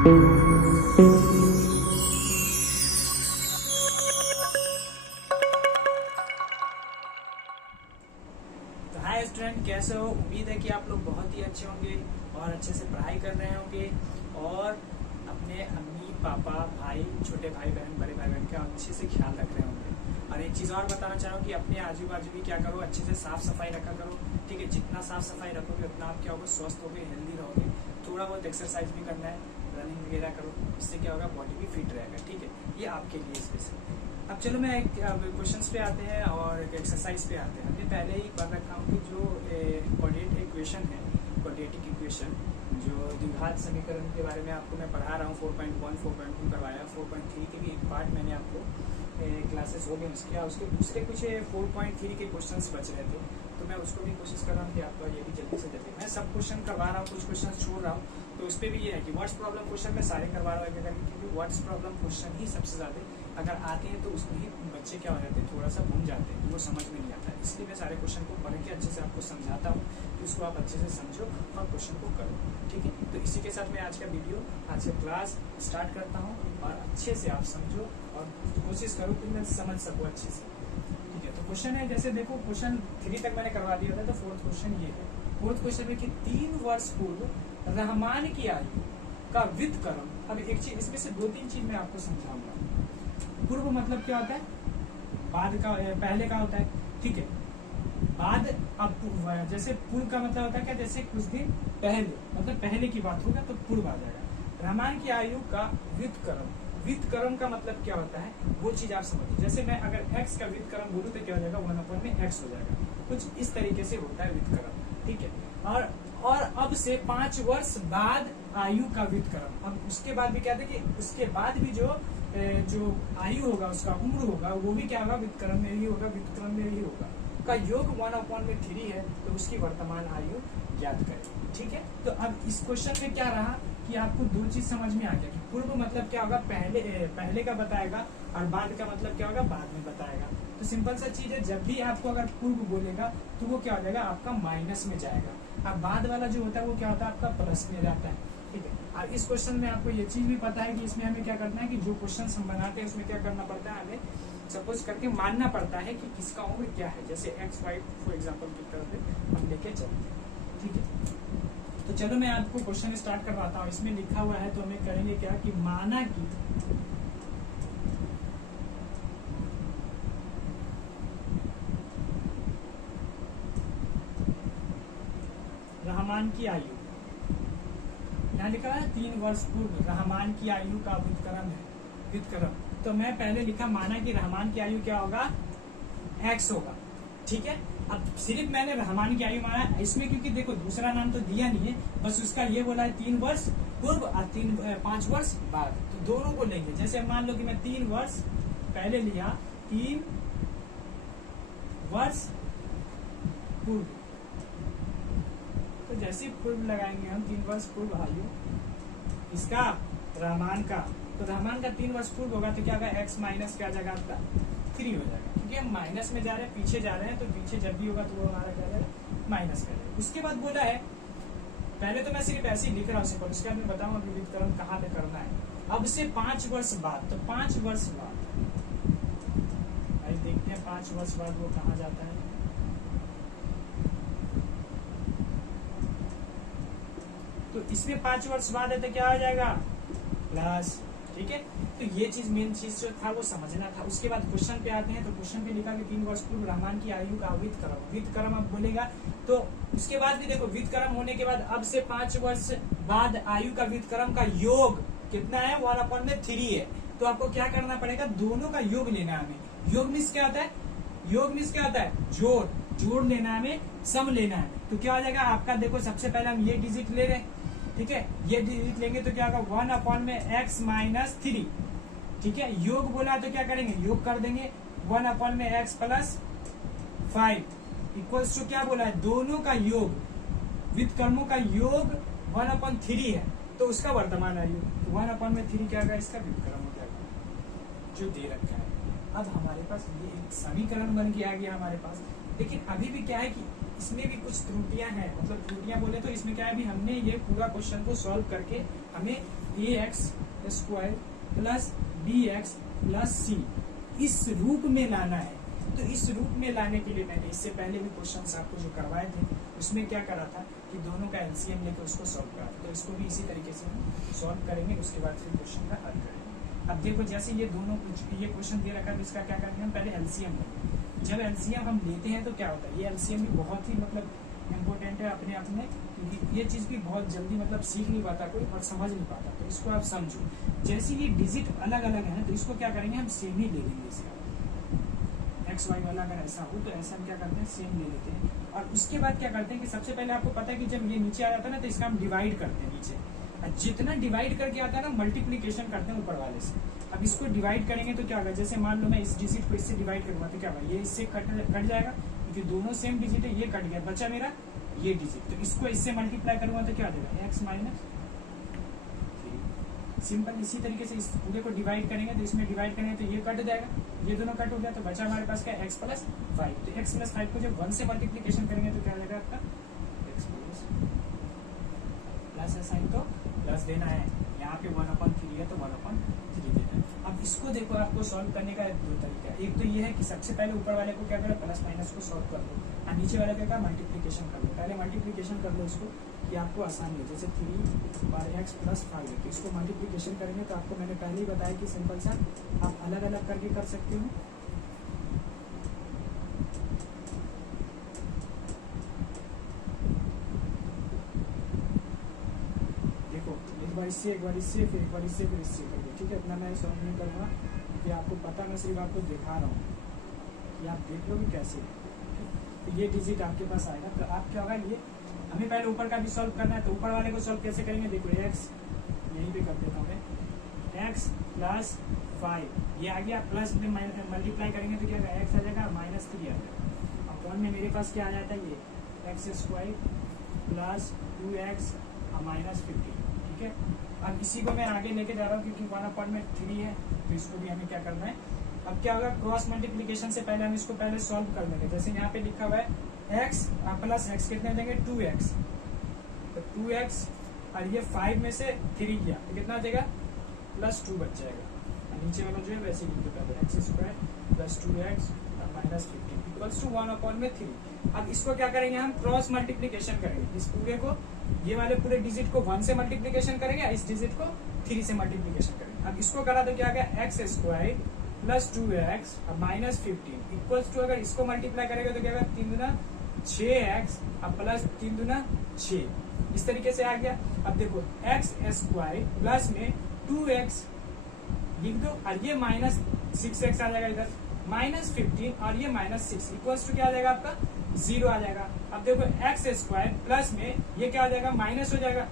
तो hi student, कैसे हो? उम्मीद है कि आप लोग बहुत ही अच्छे होंगे और अच्छे से पढ़ाई कर रहे होंगे और अपने अम्मी पापा भाई छोटे भाई बहन बड़े भाई बहन का अच्छे से ख्याल रख रहे होंगे। और एक चीज़ और बताना चाहूँ कि अपने आजू बाजू भी क्या करो, अच्छे से साफ सफाई रखा करो। ठीक है, जितना साफ सफाई रखोगे उतना आप क्या होगा, स्वस्थ होगे, हेल्दी रहोगे। थोड़ा बहुत एक्सरसाइज भी करना है, रनिंग वगैरह करो, इससे क्या होगा, बॉडी भी फिट रहेगा। ठीक है, ये आपके लिए स्पेशल। अब चलो मैं एक क्वेश्चंस पे आते हैं और एक एक्सरसाइज पे आते हैं। हमने पहले ही पढ़ रखा हूँ कि जो कोऑर्डिनेट इक्वेशन है, कोऑर्डिनेटिक इक्वेशन जो द्विघात समीकरण के बारे में आपको मैं पढ़ा रहा हूँ। 4.1 4.2 करवाया, 4.3 के भी एक पार्ट मैंने आपको क्लासेस हो गए उसके, उसके दूसरे कुछ 4.3 के क्वेश्चंस बच रहे थे, तो मैं उसको भी कोशिश कर रहा हूँ कि आपका ये भी जल्दी से जल्दी। मैं सब क्वेश्चन करवा रहा हूँ, कुछ क्वेश्चन छोड़ रहा हूँ, तो उस पर भी ये है कि व्हाट्स प्रॉब्लम क्वेश्चन में सारे करवा रहा हूँ क्योंकि व्हाट्स प्रॉब्लम क्वेश्चन ही सबसे ज़्यादा अगर आते हैं तो उसमें ही बच्चे क्या हो जाते हैं, थोड़ा सा भूल जाते हैं, वो समझ में नहीं आता। इसलिए मैं सारे क्वेश्चन को पढ़ के अच्छे से आपको समझाता हूँ कि उसको आप अच्छे से समझो और क्वेश्चन को करो। ठीक है, तो इसी के साथ मैं आज का वीडियो, आज का क्लास स्टार्ट करता हूँ और अच्छे से आप समझो और कोशिश करो कि मैं समझ सकूँ अच्छे से। ठीक है, तो क्वेश्चन है, जैसे देखो क्वेश्चन 3 तक मैंने करवा दिया था, तो फोर्थ क्वेश्चन ये है। फोर्थ क्वेश्चन में कि 3 वर्ष पूर्व रहमान की आयु का व्युत्क्रम। अब एक चीज इसमें से 2-3 चीज मैं आपको समझाऊंगा। पूर्व मतलब क्या होता है, बाद का, पहले का होता है। ठीक है, बाद अब जैसे पूर्व का मतलब होता है क्या, जैसे कुछ दिन पहले, मतलब पहले की बात होगा तो पूर्व आ जाएगा। रहमान की आयु का व्युत्क्रम, व्युत्क्रम का मतलब क्या होता है वो चीज आप समझिए। जैसे मैं अगर x का व्युत्क्रम बोलूं तो क्या हो जाएगा, 1 में x हो जाएगा। कुछ इस तरीके से होता है व्युत्क्रम। ठीक है, और अब से 5 वर्ष बाद आयु का व्युत्क्रम। अब उसके बाद भी क्या था कि उसके बाद भी जो आयु होगा, उसका उम्र होगा, वो भी क्या होगा, व्युत्क्रम में ही होगा, व्युत्क्रम में ही होगा। का योग 1/3 है, तो उसकी वर्तमान आयु ज्ञात करें। ठीक है, तो अब इस क्वेश्चन में क्या रहा कि आपको 2 चीज समझ में आ गया कि पूर्व मतलब क्या होगा, पहले का बताएगा, और बाद का मतलब क्या होगा, बाद में बताएगा। तो सिंपल सा चीज है, जब भी आपको अगर पूर्व बोलेगा तो वो क्या हो जाएगा, आपका माइनस में जाएगा। अब बाद वाला जो होता है वो क्या होता है, आपका प्लस में जाता है। ठीक है, और इस क्वेश्चन में आपको ये चीज भी पता है कि इसमें हमें क्या करना है कि जो क्वेश्चन हम बनाते हैं उसमें क्या करना पड़ता है, हमें सपोज करके मानना पड़ता है कि किसका उम्र क्या है। जैसे एक्स वाई फॉर एग्जाम्पल की तरह से हम लेके चलते हैं। ठीक है, तो चलो मैं आपको क्वेश्चन स्टार्ट करवाता हूँ। इसमें लिखा हुआ है, तो हमें करेंगे क्या कि माना कि रहमान की आयु, यहाँ लिखा है 3 वर्ष पूर्व रहमान की आयु का व्युत्क्रम है, व्युत्क्रम। तो मैं पहले लिखा, माना कि रहमान की आयु क्या होगा, x होगा। ठीक है, अब सिर्फ मैंने रहमान की आयु माना इसमें, क्योंकि देखो दूसरा नाम तो दिया नहीं है, बस उसका ये बोला है 3 वर्ष पूर्व और 5 वर्ष बाद, तो दोनों को लेंगे। जैसे मान लो कि मैं 3 वर्ष पहले लिया, 3 वर्ष पूर्व, तो जैसे पूर्व लगाएंगे हम 3 वर्ष पूर्व आयु इसका रहमान का, तो रहमान का 3 वर्ष पूर्व होगा तो क्या होगा, x माइनस क्या जाएगा, आपका 3 हो जाएगा। क्योंकि हम माइनस में जा रहे हैं, पीछे जा रहे हैं, तो पीछे जब भी होगा तो वो हमारा क्या जाएगा, माइनस कर जाएगा। उसके बाद बोला है, पहले तो मैं सिर्फ ऐसे ही लिख रहा हूँ सिंपल, उसके बाद मैं बताऊंगा कि व्युत्क्रम कहाँ पे करना है। अब से 5 वर्ष बाद, तो 5 वर्ष बाद भाई देखते हैं 5 वर्ष बाद वो कहाँ जाता है। तो इसमें 5 वर्ष बाद है तो क्या हो जाएगा, प्लस। ठीक है, तो ये चीज मेन चीज जो था वो समझना था। उसके बाद क्वेश्चन पे आते हैं, तो क्वेश्चन पे लिखा कि 3 वर्ष पूर्व रहमान की आयु का व्युत्क्रम, व्युत्क्रम अब बोलेगा तो उसके बाद भी देखो, व्युत्क्रम होने के बाद अब से 5 वर्ष बाद आयु का व्युत्क्रम का योग कितना है, 1/3 है। तो आपको क्या करना पड़ेगा, दोनों का योग लेना है हमें। योग मीन्स क्या होता है, योग मीन्स क्या होता है, जोड़, जोड़ लेना है हमें, सम लेना है। तो क्या हो जाएगा आपका, देखो सबसे पहले हम ये डिजिट ले रहे हैं। ठीक है, ये डिजिट लेंगे तो क्या होगा, 1/x माइनस 3। ठीक है, योग बोला तो क्या करेंगे, योग कर देंगे 1/x प्लस 5 इक्वल्स टू क्या बोला है, दोनों का योग, व्युत्क्रमों का योग 1/3 है, तो उसका वर्तमान आयु 1/3 क्या होगा, इसका व्युत्क्रम हो जाएगा जो दे रखा है। अब हमारे पास ये एक समीकरण बन के आ गया हमारे पास। लेकिन अभी भी क्या है कि इसमें भी कुछ त्रुटियां हैं, मतलब त्रुटियां बोले तो इसमें क्या है, अभी हमने ये पूरा क्वेश्चन को सॉल्व करके हमें ax square plus bx plus c इस रूप में लाना है। तो इस रूप में लाने के लिए मैंने इससे पहले भी क्वेश्चन आपको जो करवाए थे उसमें क्या करा था कि दोनों का एलसीएम लेकर उसको सॉल्व करा था। तो इसको भी इसी तरीके से हम सॉल्व करेंगे, उसके बाद फिर क्वेश्चन का हल करेंगे। अब देखो जैसे ये दोनों ये क्वेश्चन दे रखा है, तो इसका क्या करेंगे हम पहले एलसीएम लेंगे। जब एलसीएम हम लेते हैं तो क्या होता है, ये एलसीएम भी बहुत ही मतलब इम्पोर्टेंट है अपने आप में, क्योंकि ये चीज़ भी बहुत जल्दी मतलब सीख नहीं पाता कोई और समझ नहीं पाता। तो इसको आप समझो, जैसे ये डिजिट अलग अलग है तो इसको क्या करेंगे हम सेम ही ले लेंगे। इसका एक्स वाई वाला अगर ऐसा हो तो ऐसा हम क्या करते हैं सेम ले लेते हैं। और उसके बाद क्या करते हैं कि सबसे पहले आपको पता है कि जब ये नीचे आ जाता है ना तो इसका हम डिवाइड करते हैं नीचे, और जितना डिवाइड करके आता है ना मल्टीप्लीकेशन करते हैं ऊपर वाले से। अब इसको डिवाइड करेंगे तो क्या होगा, जैसे मान लो मैं इस डिजिट को इससे डिवाइड करूंगा तो क्या होगा, ये इससे कट जाएगा क्योंकि दोनों सेम डिजिट है, ये कट गया, बचा मेरा ये डिजिट। तो इसको इससे मल्टीप्लाई करूंगा तो क्या आ जाएगा x माइनस 3। सिंपल इसी तरीके से इस पूरे को डिवाइड करेंगे तो इसमें डिवाइड करेंगे तो ये कट जाएगा, ये दोनों कट हो गया, तो बचा हमारे पास क्या x प्लस 5। तो x प्लस 5 को जब 1 से मल्टीप्लीकेशन करेंगे तो क्या आ जाएगा आपका x प्लस है, साइन तो प्लस देना है, यहाँ पे 1/3 है तो 1/3 देना है। अब इसको देखो आपको सॉल्व करने का दो तरीका है। एक तो ये है कि सबसे पहले ऊपर वाले को क्या करो प्लस माइनस को सॉल्व कर दो, और नीचे वाले का मल्टीप्लीकेशन कर लो। पहले मल्टीप्लीकेशन कर लो इसको कि आपको आसानी हो, जैसे 3 और x प्लस 5 है तो इसको मल्टीप्लीकेशन करेंगे तो आपको मैंने पहले ही बताया कि सिंपल सा आप अलग अलग करके कर सकते हो। देखो एक बार इससे, एक बार इससे, फिर एक बार इससे, फिर इससे करके, ठीक है। इतना मैं सॉल्व नहीं करूँगा क्योंकि आपको पता, मैं सिर्फ आपको दिखा रहा हूँ कि आप देख लो कि कैसे। तो ये डिजिट आपके पास आएगा तो आप क्या होगा, ये हमें पहले ऊपर का भी सॉल्व करना है। तो ऊपर वाले को सॉल्व कैसे करेंगे, देखो x यहीं पे कर देता हूँ मैं, x प्लस 5 ये आ गया, प्लस में मल्टीप्लाई करेंगे तो क्या होगा x आ जाएगा माइनस 3 आ जाएगा। अपॉन में मेरे पास क्या आ जाता है, ये x square plus 2x minus 15, ठीक है। अब इसी को मैं आगे लेके जा रहा हूँ क्योंकि 1/3 है, तो इसको भी हमें क्या करना है। अब क्या होगा, क्रॉस मल्टीप्लीकेशन से पहले हम इसको पहले सॉल्व कर लेंगे। जैसे यहाँ पे लिखा हुआ है x प्लस x कितने देंगे 2x, तो 2x और ये 5 में से 3 किया तो कितना आ जाएगा प्लस 2 बच जाएगा। और नीचे वाला जो है वैसे ही लिखते पहले x square plus 2x minus 15 equals to 1/3। अब इसको क्या करेंगे हम क्रॉस मल्टीप्लीकेशन करेंगे, इस पूरे को, ये वाले पूरे डिजिट को 1 से मल्टीप्लीकेशन करेंगे, इस डिजिट को 3 से मल्टीप्लीकेशन करेंगे। अब इसको करा तो क्या आ गया x square plus 2x minus 15 equals to, अगर इसको मल्टीप्लाई करेगा तो क्या होगा 3 गुना 6x प्लस 3 दुना 6, इस तरीके से आ गया। अब देखो x स्क्वायर प्लस में 2x लिख दो और ये माइनस 6x आ जाएगा इधर, माइनस 15 और ये माइनस 6 इक्वल्स टू क्या आ जाएगा आपका 0 आ जाएगा। अब देखो x स्क्वायर प्लस में ये क्या आ जाएगा माइनस हो जाएगा,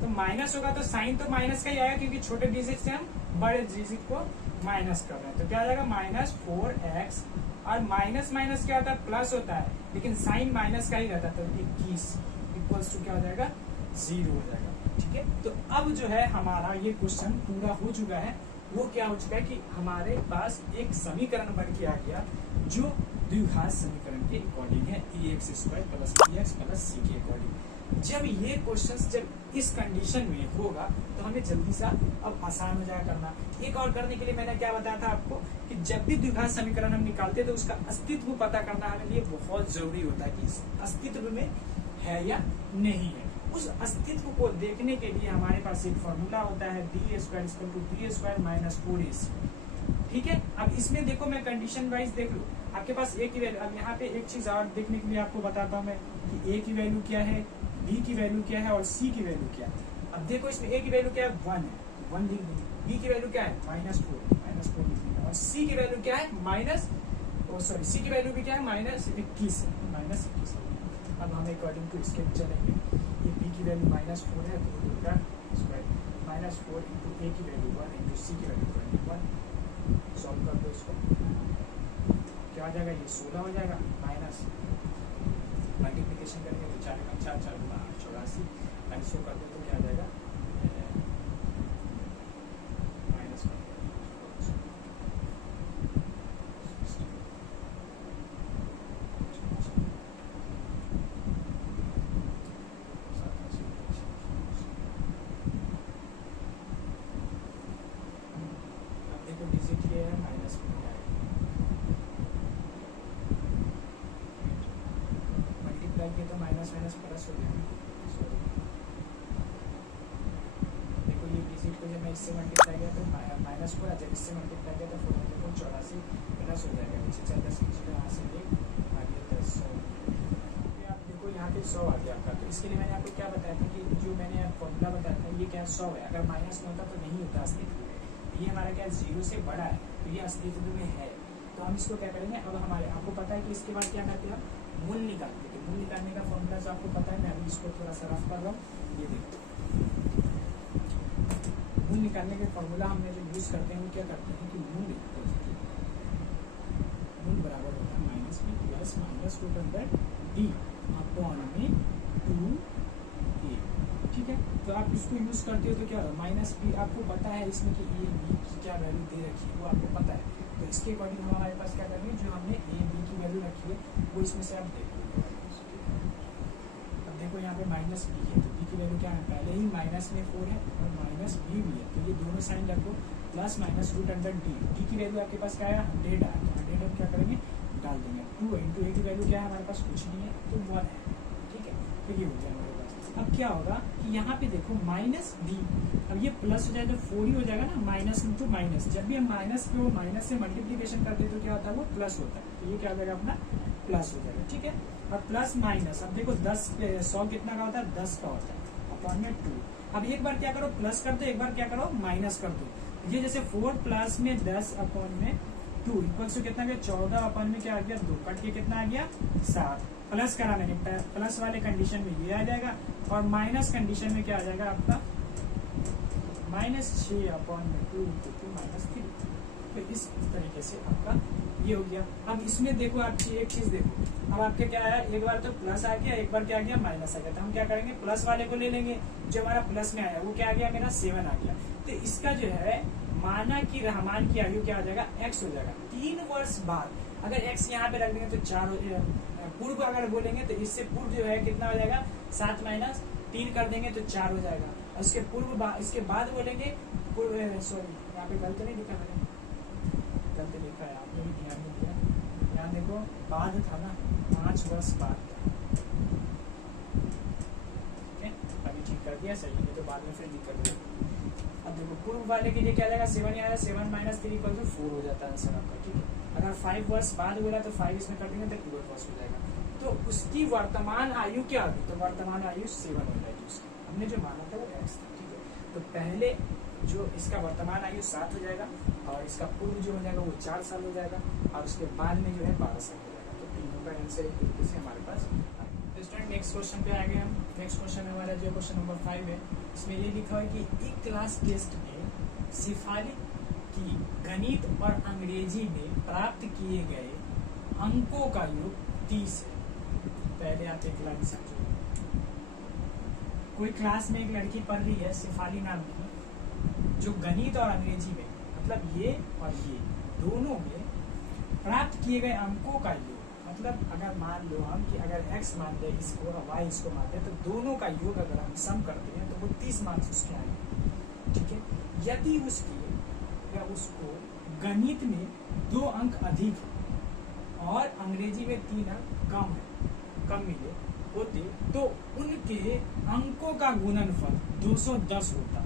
तो माइनस होगा तो साइन तो माइनस का ही आएगा क्योंकि छोटे डिजिट से हम बड़े डिजिट को माइनस कर रहे हैं। तो क्या आ जाएगा माइनस 4x, और माइनस माइनस क्या होता है प्लस होता है, लेकिन साइन माइनस का ही रहता है, तो 21 इक्वल्स टू क्या हो जाएगा 0 हो जाएगा, ठीक है। तो अब जो है हमारा ये क्वेश्चन पूरा हो चुका है। वो क्या हो चुका है कि हमारे पास एक समीकरण बन के आ गया जो द्विघात समीकरण के अकॉर्डिंग है, ax square plus bx plus c के अकॉर्डिंग। जब ये क्वेश्चंस जब इस कंडीशन में होगा तो हमें जल्दी सा अब आसान हो जाएगा करना। एक और करने के लिए मैंने क्या बताया था आपको कि जब भी द्विघात समीकरण हम निकालते तो उसका अस्तित्व पता करना हमारे लिए बहुत जरूरी होता है कि इस अस्तित्व में है या नहीं है। उस अस्तित्व को देखने के लिए हमारे पास एक फॉर्मूला होता है D square equal to B square minus 4ac, ठीक है। अब इसमें देखो मैं कंडीशन वाइज देख लूं, आपके पास ए की वैल्यू, अब यहाँ पे एक चीज और देखने के लिए आपको बताता हूँ मैं कि ए की वैल्यू क्या है, बी की वैल्यू क्या है और सी की वैल्यू क्या है। अब देखो इसमें ए की वैल्यू क्या है 1 है, 1 लिख देंगे, बी की वैल्यू क्या है -4 लिख देंगे, और सी की वैल्यू क्या है सी की वैल्यू भी क्या है -21 है। अब हम अकॉर्डिंग टू इसके चलेंगे, ये बी की वैल्यू -4 है तो उनका स्क्वायर -4 इंटू ए की वैल्यू 1 इंटू सी की वैल्यू 1, सॉल्व कर दो इसको, क्या आ जाएगा ये 16 हो जाएगा, माइनस मल्टीप्लीकेशन करेंगे तो 4 कम 4 4 84 इसको कर दो तो क्या आ जाएगा माइनस माइनस प्लस हो जाएगा। सॉरी, देखो ये डिजिट को जब मैं इससे मल्टीप्लाई किया तो माइनस को जब इससे मल्टीप्लाई किया तो 484 प्लस हो जाएगा नीचे, चाहे 10 नीचे यहाँ से एक आगे 10 100। आप देखो यहाँ पे 100 आ गया आपका। तो इसके लिए मैंने आपको क्या बताया था कि जो मैंने फॉर्मूला बताया था ये क्या 100 है, अगर माइनस में होता तो नहीं होता अस्तित्व में, ये हमारा क्या 0 से बड़ा है तो ये अस्तित्व में है। तो हम इसको क्या करेंगे, अब हमारे आपको पता है कि इसके बाद क्या करते हैं, मूल निकालते हैं। मूल निकालने का फॉर्मूला जो आपको पता है, मैं अभी इसको थोड़ा सा रफ कर रहा हूँ। ये देखो मूल निकालने के फॉर्मूला हमने जो यूज करते हैं वो क्या करते हैं कि मूल बराबर होता है minus B plus minus root under D upon में 2a। ठीक है, तो आप इसको यूज करते हो तो क्या होगा, माइनस बी आपको पता है इसमें कि ए बी की क्या वैल्यू दे रखी है वो आपको पता है। तो इसके अकॉर्डिंग हमारे पास क्या करेंगे, जो हमने ए बी की वैल्यू रखी है वो इसमें से आप देखो। अब देखो यहाँ पे माइनस बी है तो बी की वैल्यू क्या है, पहले ही माइनस में 4 है और माइनस बी भी है, तो ये दोनों साइन रखो। Plus minus root under D, D की वैल्यू आपके पास क्या है 100 है, तो 100 हम क्या करेंगे डाल देंगे। 2 इंटू ए की वैल्यू क्या है हमारे पास कुछ नहीं है तो 1 है। ठीक है, तो ये हो जाए हमारे पास। अब क्या होगा कि यहाँ पे देखो माइनस डी, अब ये प्लस हो जाए तो 4 ही हो जाएगा ना, माइनस इंटू माइनस। जब भी हम माइनस को माइनस से मल्टीप्लीकेशन करते हैं तो क्या होता है वो प्लस होता है, तो ये क्या हो जाएगा अपना प्लस हो जाएगा। ठीक है, अब प्लस माइनस, अब देखो 100 कितना का होता है 10 का होता है अपॉन में 2। अब एक बार क्या करो प्लस कर दो, एक बार क्या करो माइनस कर दो। ये जैसे 4 प्लस में 10 अपॉन में 2 इक्वल्स टू कितना गया 14 अपॉन में क्या आ गया 2, कट के कितना आ गया 7। प्लस करा मैंने, प्लस वाले कंडीशन में ये आ जाएगा और माइनस कंडीशन में क्या आ जाएगा आपका -6 अपॉन में 2 इंटू 2 -3। तो इस तरीके से आपका ये हो गया। अब इसमें देखो आप एक चीज देखो, अब आपके क्या आया, एक बार तो प्लस आ गया, एक बार क्या आ गया माइनस आ गया। तो हम क्या करेंगे प्लस वाले को ले लेंगे, जो हमारा प्लस में आया वो क्या आ गया मेरा 7 आ गया। तो इसका जो है माना कि रहमान की आयु क्या हो जाएगा x हो जाएगा। 3 वर्ष बाद अगर x यहाँ पे रख देंगे तो 4 हो जाएगा। पूर्व अगर बोलेंगे तो इससे पूर्व जो है कितना हो जाएगा 7 माइनस 3 कर देंगे तो 4 हो जाएगा। और इसके पूर्व इसके बाद बोलेंगे सॉरी यहाँ पे गलत नहीं लिखा मैंने, गलत लिखा है आपने भी ध्यान नहीं दिया। यहाँ देखो बाद था ना 5 वर्ष बाद था। अभी ठीक कर दिया सही है, तो बाद में फिर दिक्कत होगी। अब देखो पूर्व वाले के लिए क्या जाएगा 7 आएगा, 7 माइनस 3 इक्वल टू 4 हो जाता है आंसर आपका। ठीक है, अगर 5 वर्ष बाद बोला तो 5 इसमें कर देंगे तो 12 वर्ष हो जाएगा। तो उसकी वर्तमान आयु क्या होगी, तो वर्तमान आयु 7 हो जाएगी उसकी, हमने जो माना था वो x था। ठीक है, तो पहले जो इसका वर्तमान आयु 7 हो जाएगा और इसका पूर्व जो हो जाएगा वो 4 साल हो जाएगा और उसके बाद में जो है 12 साल हो जाएगा। तो तीनों का आंसर एक तरीके से हमारे पास। तो स्टूडेंट नेक्स्ट क्वेश्चन पे आ गए हम। नेक्स्ट क्वेश्चन हमारा जो क्वेश्चन नंबर 5 है, इसमें ये लिखा है कि एक क्लास टेस्ट में सिफारिश की गणित और अंग्रेजी में प्राप्त किए गए अंकों का योग 30 है। पहले आप एक लाइन समझो। कोई क्लास में एक लड़की पढ़ रही है सिफाली नाम की, जो गणित और अंग्रेजी में मतलब ये और ये दोनों में प्राप्त किए गए अंकों का योग, मतलब अगर मान लो हम कि अगर x मान ले इसको और y इसको मान ले तो दोनों का योग अगर हम सम करते हैं तो वो 30 मार्क्स उसके आएंगे। ठीक है, यदि उसकी या उसको गणित में 2 अंक अधिक है और अंग्रेजी में 3 अंक कम मिले होते तो उनके अंकों का गुणनफल 210 होता।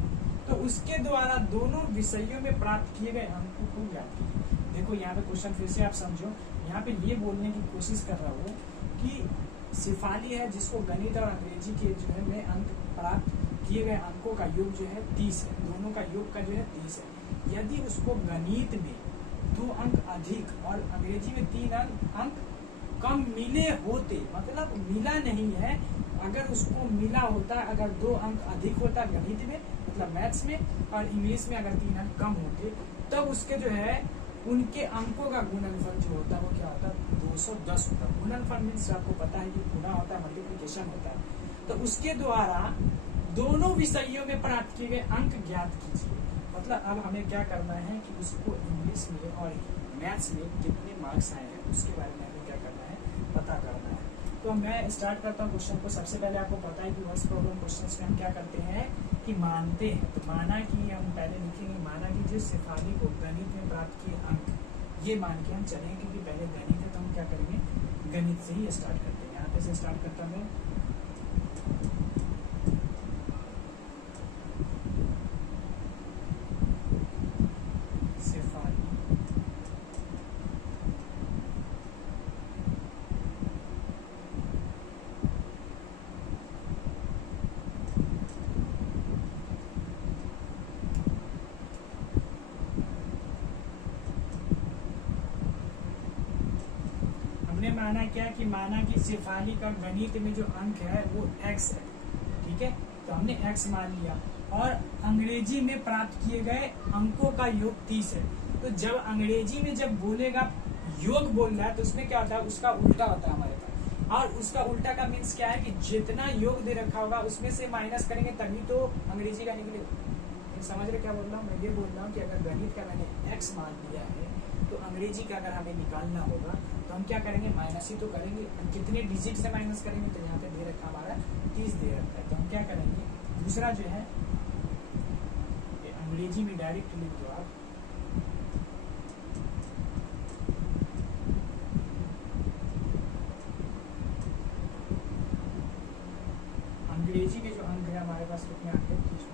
तो उसके द्वारा दोनों विषयों में प्राप्त किए गए अंकों को ज्ञात कीजिए। देखो यहाँ पे क्वेश्चन फिर से आप समझो, यहाँ पे ये बोलने की कोशिश कर रहा हूँ कि सिफाली है जिसको गणित और अंग्रेजी के जो है में अंक प्राप्त किए गए अंकों का योग जो है 30 है, दोनों का योग का जो है 30 है। यदि उसको गणित में 2 अंक अधिक और अंग्रेजी में 3 अंक कम मिले होते, मतलब मिला नहीं है, अगर उसको मिला होता, अगर 2 अंक अधिक होता गणित में मतलब मैथ्स में और इंग्लिश में अगर 3 अंक कम होते तब उसके जो है उनके अंकों का गुणनफल जो होता है वो क्या होता है 210 होता है। गुणनफल मीन्स आपको पता है कि गुणा होता है, मल्टीप्लिकेशन होता है। तो उसके द्वारा दोनों विषयों में प्राप्त किए गए अंक ज्ञात कीजिए। मतलब अब हमें क्या करना है कि उसको इंग्लिश में और मैथ्स में कितने मार्क्स आए हैं उसके बारे में हमें क्या करना है पता करना है। तो मैं स्टार्ट करता हूँ क्वेश्चन को। सबसे पहले आपको पता है कि वर्स्ट प्रॉब्लम क्वेश्चन में हम क्या करते हैं कि मानते हैं। तो माना कि हम पहले लिखेंगे, माना कि जिस सिफाली को गणित में प्राप्त किए अंक, ये मान के हम चलेंगे क्योंकि पहले गणित है तो हम क्या करेंगे गणित से ही स्टार्ट करते हैं। यहाँ पे से स्टार्ट करता हूँ माना क्या कि माना कि शेफाली का गणित में जो अंक है वो x है, ठीक है, तो हमने x मान लिया। और अंग्रेजी में प्राप्त किए गए अंकों का योग 30 है। तो जब अंग्रेजी में जब बोलेगा योग बोल रहा है तो उसमें क्या होता है, उसका उल्टा होता है हमारे पास। और उसका उल्टा का मीन्स क्या है कि जितना योग दे रखा होगा उसमें से माइनस करेंगे तभी तो अंग्रेजी का निकलेगा। समझ रहे क्या बोल रहा हूँ? मैं ये बोल रहा हूँ कि अगर गणित का मैंने x मान लिया है तो अंग्रेजी का अगर हमें निकालना होगा तो हम क्या करेंगे, माइनस ही तो करेंगे। हम कितने डिजिट से माइनस करेंगे, तो यहाँ पे दे रखा हमारा 30 दे रखा है, तो हम क्या करेंगे, दूसरा जो है अंग्रेजी में डायरेक्ट लिख दो आप, अंग्रेजी के जो अंक है हमारे पास कितने अंक है, 30।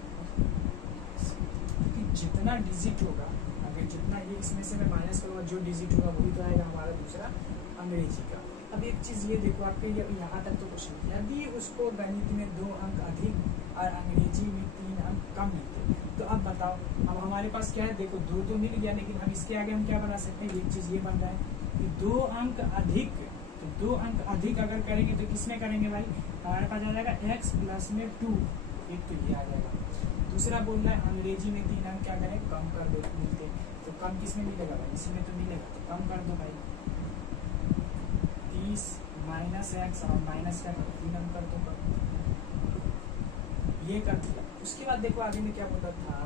जितना डिजिट होगा, अगर जितना ये इसमें से मैं माइनस करूँगा, जो डिजिट होगा वही तो आएगा हमारा दूसरा अंग्रेजी का। अब एक चीज़ ये देखो, आपके ये यहाँ तक तो क्वेश्चन, यदि उसको गणित में 2 अंक अधिक और अंग्रेजी में 3 अंक कम मिलते, तो अब बताओ, अब हमारे पास क्या है, देखो 2 तो मिल गया, लेकिन अब इसके आगे हम क्या बना सकते हैं, एक चीज़ ये बन रहा है कि 2 अंक अधिक, तो 2 अंक अधिक अगर करेंगे तो किसमें करेंगे भाई, हमारे पास आ जाएगा x प्लस में 2, एक तो ये आ जाएगा। दूसरा बोल रहा है अंग्रेजी में 3 अंक क्या करें, कम कर दो मिलते, तो कम किसमें मिलेगा भाई, इसी में तो मिलेगा, तो कम कर दो भाई, 30 माइनस x और माइनस का 3 अंक कर दो, ये कर दिया। उसके बाद देखो आगे में क्या बोला था,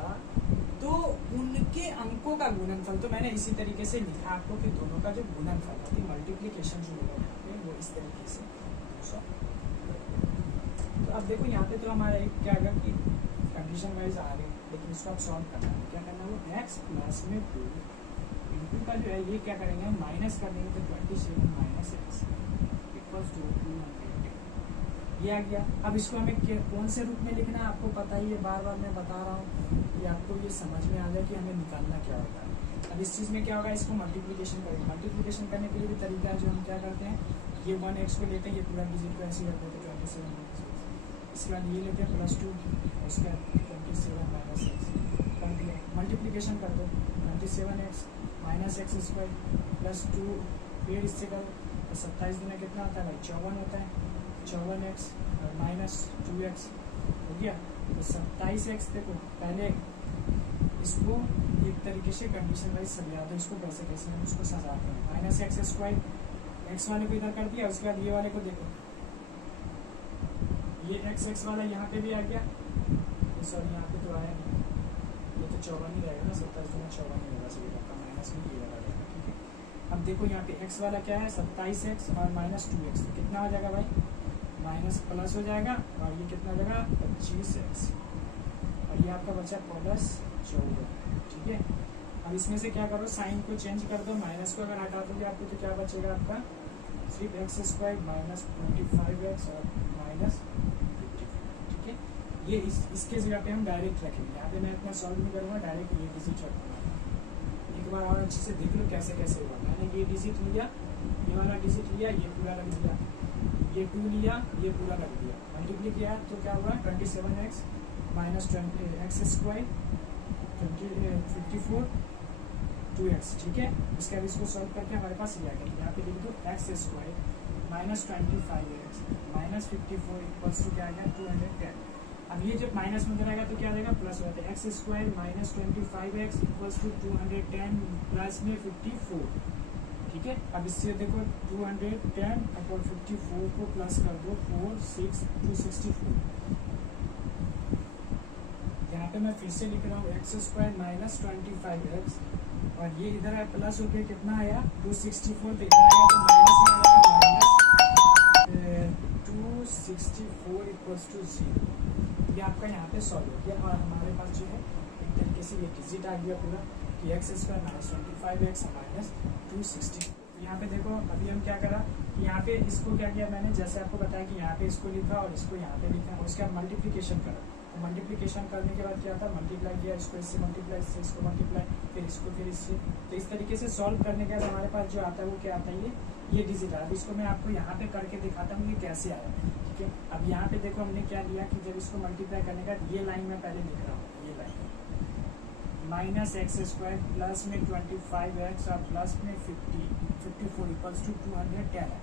तो उनके अंकों का गुणनफल, तो मैंने इसी तरीके से लिखा आपको कि दोनों का जो गुणनफल है, मल्टीप्लिकेशन जो होगा यहाँ पे वो इस तरीके से। तो अब देखो यहाँ पे तो हमारा एक क्या होगा कि कंडीशन वाइज आ रही, लेकिन इसको आप सॉल्व करना है, क्या करना है, वो x प्लस में 2 इनटू का जो है ये क्या करेंगे, माइनस कर देंगे, तो 27 माइनस x इक्वल्स टू 210, ये आ गया। अब इसको हमें कौन से रूप में लिखना है आपको पता ही है, बार बार मैं बता रहा हूँ कि आपको ये समझ में आ जाए कि हमें निकालना क्या होता है। अब इस चीज़ में क्या होगा, इसको मल्टीप्लिकेशन करेंगे, मल्टीप्लिकेशन करने के लिए भी तरीका है, जो हम क्या करते हैं, ये 1x को लेते हैं, ये पूरा डिजिट को ऐसे रख देते हैं 27, इसके बाद ये लेते हैं +2, उसके बाद 27 माइनस एक्स कर दिया, मल्टीप्लिकेशन कर दो, 27x minus x square plus 2, फिर इससे करो तो 27 दुना कितना आता है भाई, 54 होता है, 54x और माइनस 2x हो गया, तो 27x। देखो पहले इसको एक तरीके से कंडीशन वाइज सजा दो, इसको कैसे कैसे हम उसको सजाते हैं, माइनस एक्स स्क्वायर, एक्स वाले को इधर कर दिया, उसके बाद ये वाले को देखो, ये x वाला यहाँ पे भी आ गया, सॉरी यहाँ पे तो आया नहीं, ये तो 54 ही रहेगा ना, 27 दुना 54 ही होगा, सही आपका माइनस में ये लगा देगा, ठीक है। अब देखो यहाँ पे x वाला क्या है, 27x और माइनस 2x, तो कितना हो जाएगा भाई, माइनस प्लस हो जाएगा, और ये कितना हो जाएगा 25x, और ये आपका बचा प्लस 14, ठीक है। अब इसमें से क्या करो, साइन को चेंज कर दो, माइनस को अगर हटा दोगे आपको तो क्या बचेगा आपका, सिर्फ एक्स स्क्वायर माइनस 25x और माइनस 50, ठीक है। ये इसके जगह पे हम डायरेक्ट रखेंगे, यहाँ पे मैं इतना सॉल्व नहीं करूँगा, डायरेक्ट ये डिजिट रखूँगा। एक बार और अच्छे से देख लो कैसे कैसे हुआ, मैंने ये डिजिट लिया, ये वाला डिजिट लिया, ये पूरा रख दिया, ये 2 लिया, ये पूरा रख दिया, मल्टीप्लाई किया तो क्या हुआ, 27x minus 20x square 54 2x, ठीक है। उसके बाद इसको सॉल्व करके हमारे पास ये आ गया, यहाँ पे लिख दो x square minus 25x minus 54 equals to क्या आ गया 210। अब ये जब माइनस में जाएगा तो क्या आ जाएगा, प्लस हो जाता है, x square minus 25x equals to 210 plus में 54, ठीक है। अब इससे देखो 210 अपॉन 54 को प्लस कर दो 4 6 264, यहाँ पे मैं फिर से लिख रहा हूँ एक्स स्क्वायर माइनस 25x और ये इधर है प्लस हो गया, कितना आया 264, तो इधर आया तो माइनस में आएगा, माइनस 264 इक्वल्स टू 0। ये आपका यहाँ पे सॉल्व हो गया, और हमारे पास जो है एक तरीके से ये डिजिट आ गया पूरा कि x square minus 25x minus 264। यहाँ पे देखो अभी हम क्या करा कि यहाँ पे इसको क्या किया मैंने, जैसे आपको बताया कि यहाँ पे इसको लिखा और इसको यहाँ पे लिखा, उसके बाद मल्टीप्लिकेशन करा, मल्टीप्लिकेशन करने के बाद क्या था, मल्टीप्लाई किया, इसको इससे मल्टीप्लाई, इससे इसको मल्टीप्लाई, फिर इसको फिर इससे, तो इस तरीके से सॉल्व करने के बाद हमारे पास जो आता है वो क्या आता है, ये डिजिट आता है। इसको मैं आपको यहाँ पे करके दिखाता हूँ ये कैसे आया, ठीक है। अब यहाँ पे देखो हमने क्या लिया कि जब इसको मल्टीप्लाई करने का, ये लाइन मैं पहले लिख रहा हूँ, ये line minus x square plus में 25x और प्लस में 54 इक्वल्स टू 210 है।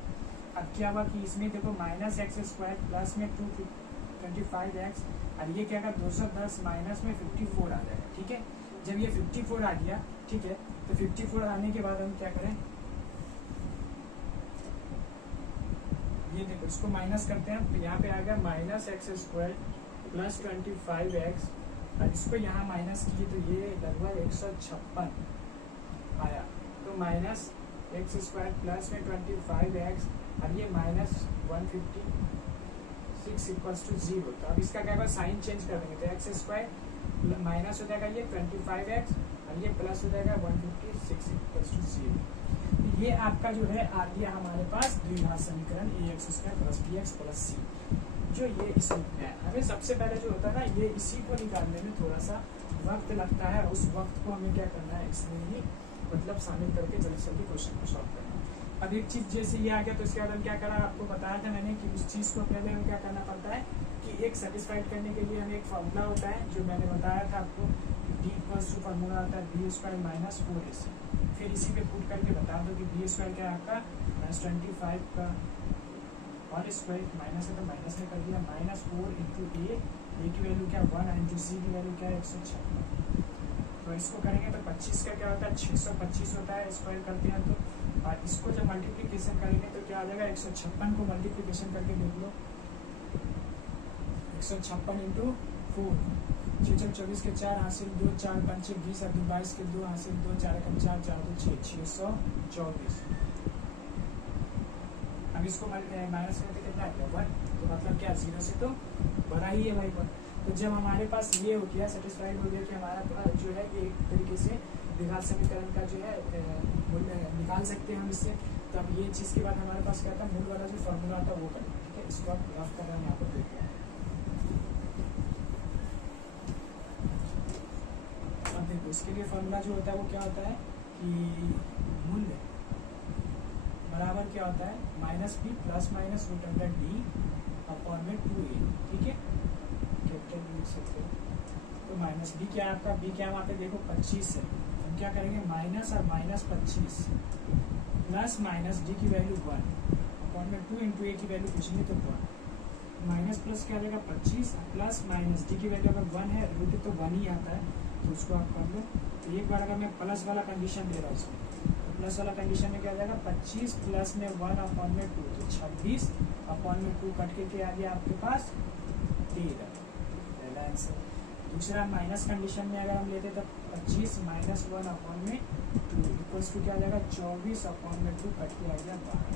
अब क्या हुआ कि इसमें देखो माइनस एक्स स्क्वायर प्लस में 225x और ये क्या होगा 210 माइनस में 54 आ जाएगा। ठीक है, जब ये 54 आ गया, ठीक है, तो 54 आने के बाद हम क्या करें, ये देखो इसको माइनस करते हैं, तो यहाँ पे आ गया minus x square plus 25x और इसको यहाँ माइनस किए तो ये लगभग 156 आया। तो माइनस एक्स स्क्वायर प्लस में 25x और ये माइनस 156 इक्वल्स टू 0। तो अब इसका क्या होगा, साइन चेंज कर देंगे, तो एक्स स्क्वायर माइनस हो जाएगा ये 25x और ये प्लस हो जाएगा 156 इक्वल्स टू 0। ये आपका जो है आ गया हमारे पास द्विघात समीकरण ax square plus bx plus c, जो ये इस रूप में है। हमें सबसे पहले जो होता है ना, ये इसी को निकालने में थोड़ा सा वक्त लगता है, उस वक्त को हमें क्या करना है, इसमें ही मतलब शामिल करके जल्दी जल्दी क्वेश्चन को सॉल्व करना है। अब एक चीज जैसे ये आ गया तो इसके बाद हम क्या करा, आपको बताया था मैंने कि उस चीज को पहले हमें क्या करना पड़ता है कि एक सेटिस्फाइड करने के लिए हमें एक फॉर्मूला होता है जो मैंने बताया था आपको, डी इक्वल्स टू फॉर्मूला आता है बी स्क्वायर माइनस 4ac। फिर इसी पे पुट करके बता दो कि बी स्क्वायर क्या है आपका -25 का और स्क्वायर माइनस है तो माइनस में कर दिया, माइनस 4 इंटू ए की वैल्यू क्या 1 इंटू सी की वैल्यू क्या है 156। तो इसको करेंगे तो 25 का क्या होता है 625 होता है, स्क्वायर करते हैं तो, और इसको जब मल्टीप्लीकेशन करेंगे तो क्या आ जाएगा 156 को मल्टीप्लीकेशन करके देख लो, 156 इंटू 4, 6 24 के 4 हासिल 2 4 5 20 और 22 के 2 हासिल 2 4 4 4 2 6 624। अब इसको माइनस करके कितना है 1, तो मतलब क्या 0 से तो बड़ा ही है भाई 1। तो जब हमारे पास ये हो गया, सेटिस्फाइड हो गया कि हमारा जो है ये एक तरीके से द्विघात समीकरण का जो है मूल्य निकाल सकते हैं हम इससे। तो अब ये चीज़ के बाद हमारे पास क्या था, मूल वाला जो फॉर्मूला था वो करना, ठीक है। इसको आप ग्राफ कर रहे हैं यहाँ पर देख रहे हैं। अब देखो इसके लिए फॉर्मूला जो होता है वो क्या होता है कि मूल्य बराबर क्या होता है minus B plus minus root under D upon में 2a, ठीक है, कैपिटल बी लिख सकते हैं। तो माइनस बी क्या है आपका, बी क्या है वहाँ पे देखो 25 है, हम क्या करेंगे माइनस और माइनस 25 प्लस माइनस डी की वैल्यू 1 अपॉन में 2 इंटू ए की वैल्यू कुछ नहीं तो 1, माइनस प्लस क्या आ जाएगा 25 प्लस माइनस डी की वैल्यू अगर 1 है, रूट तो 1 ही आता है, तो उसको आप कर लो। तो एक बार अगर मैं प्लस वाला कंडीशन दे रहा हूँ इसमें, तो प्लस वाला कंडीशन में क्या आ जाएगा 25 प्लस में 1 अपॉन में 2, तो 26 अपॉन में 2 कट के आ गया आपके पास 13, पहला आंसर। दूसरा माइनस कंडीशन में अगर हम लेते तो 25 माइनस 1 अपॉन में 2 इक्वल्स टू क्या आ जाएगा 24 अपॉन में 2 कट के आ गया 12।